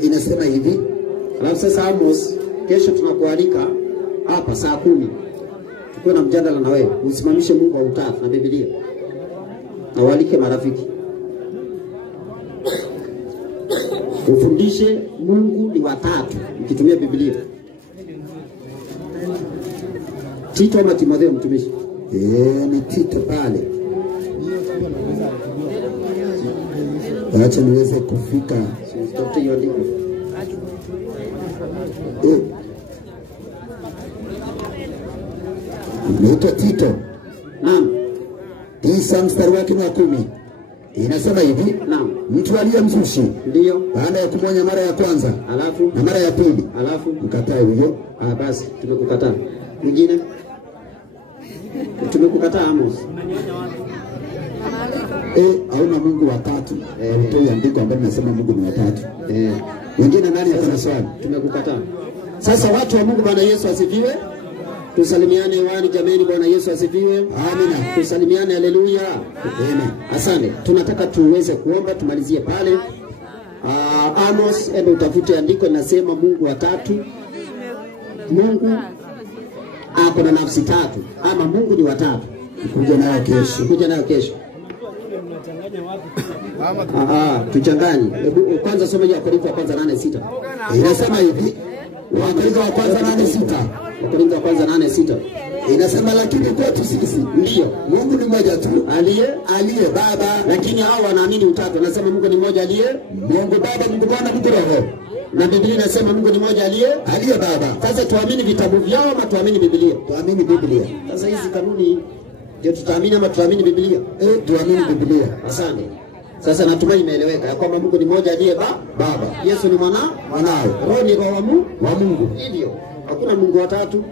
Inasema hivi. Alafu sasa Amos, kesho tunakualika hapa saa 10. Tuko na mjadala na wewe. Usimamishe Mungu wa Utatu na Biblia. Na walike marafiki. Ufundishe Mungu ni watatu ukitumia Biblia. Tito ama Timotheo mtumishi? Ni Tito pale. Acha niweze kufika. Sitafute hiyo andiko. Naitwa Tito. Naam. 9 mstari wake wa 10. Inasema hivi, naam, mtu aliye mzushi ndio baada ya kumwonya mara ya kwanza, alafu na mara ya pili, alafu mkatae huyo, basi tumekukataa. Mwingine Tumekukataa Amos. Hauna Mungu watatu. Ndio andiko ambalo linasema Mungu ni watatu. Wengine nani akana swali? Tumekukataa. Sasa watu wa Mungu, Bwana Yesu asifiwe. Tusalimiane hewani jameni, Bwana Yesu asifiwe. Amina. Tusalimiane, haleluya. Amen. Asante. Tunataka tuweze kuomba tumalizie pale. Amos, hebu utafute andiko linasema Mungu watatu. Mungu ako na nafsi tatu ama Mungu ni watatu. Kuja nayo kesho. Kuja nayo kesho. Tuchanganye. Hebu kwanza soma ya Korintho wa kwanza 8:6. Inasema hivi. Wakorintho wa kwanza 8:6. Wakorintho wa kwanza 8:6. Inasema lakini kwetu sisi ndio Mungu ni mmoja tu, aliye Baba, lakini hao wanaamini utatu. Anasema Mungu ni mmoja aliye Mungu Baba, Mungu Mwana, Mungu Roho. Na Biblia inasema Mungu ni mmoja aliye Baba. Sasa tuamini vitabu vyao ama tuamini Biblia? Tuamini Biblia. Sasa hizi kanuni ndio tutaamini ama tuamini Biblia? Tuamini Biblia. Asante. Sasa natumai imeeleweka ya kwamba Mungu ni mmoja aliye Baba. Yesu ni mwanawe. Roho ni roho wa Mungu. Hivyo hakuna Mungu watatu.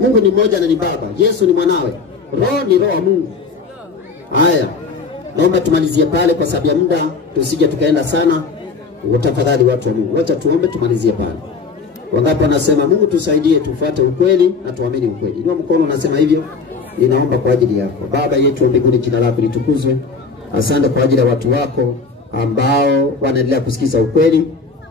Mungu ni mmoja na ni Baba. Yesu ni mwanawe. Roho ni roho wa Mungu. Haya. Naomba tumalizie pale kwa sababu ya muda, tusije tukaenda sana. Tafadhali watu wa Mungu, wacha tuombe tumalizie pale. Wangapi wanasema Mungu tusaidie tufuate ukweli na tuamini ukweli? Ndio mkono unasema hivyo. Ninaomba kwa ajili yako. Baba yetu wa mbinguni, jina lako litukuzwe. Asante kwa ajili ya watu wako ambao wanaendelea kusikiza ukweli,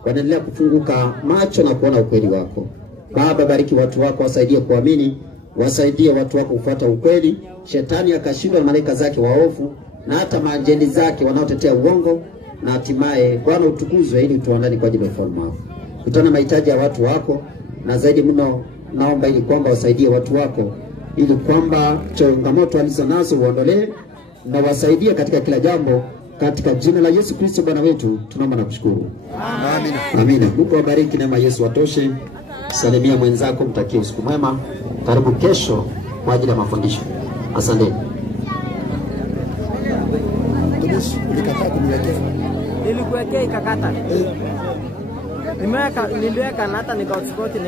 wanaendelea kufunguka macho na kuona ukweli wako. Baba, bariki watu wako, wasaidie kuamini, wasaidie watu wako kufuata ukweli. Shetani akashindwa na malaika zake waovu na hata maajenti zake wanaotetea uongo, na hatimaye Bwana utukuzwe ili tuandani kwa ajili ya ufalme wako. Kutana mahitaji ya watu wako, na zaidi mno naomba ili kwamba wasaidie watu wako ili kwamba changamoto alizonazo uondolee na wasaidie katika kila jambo, katika jina la Yesu Kristo Bwana wetu tunaomba na kushukuru. Amina. Amina. Mungu awabariki, neema Yesu watoshe. Salimia mwenzako, mtakie usiku mwema. Karibu kesho kwa ajili ya mafundisho. Asante. Nilikuwekea ikakata. Niliweka na hata nikauspoti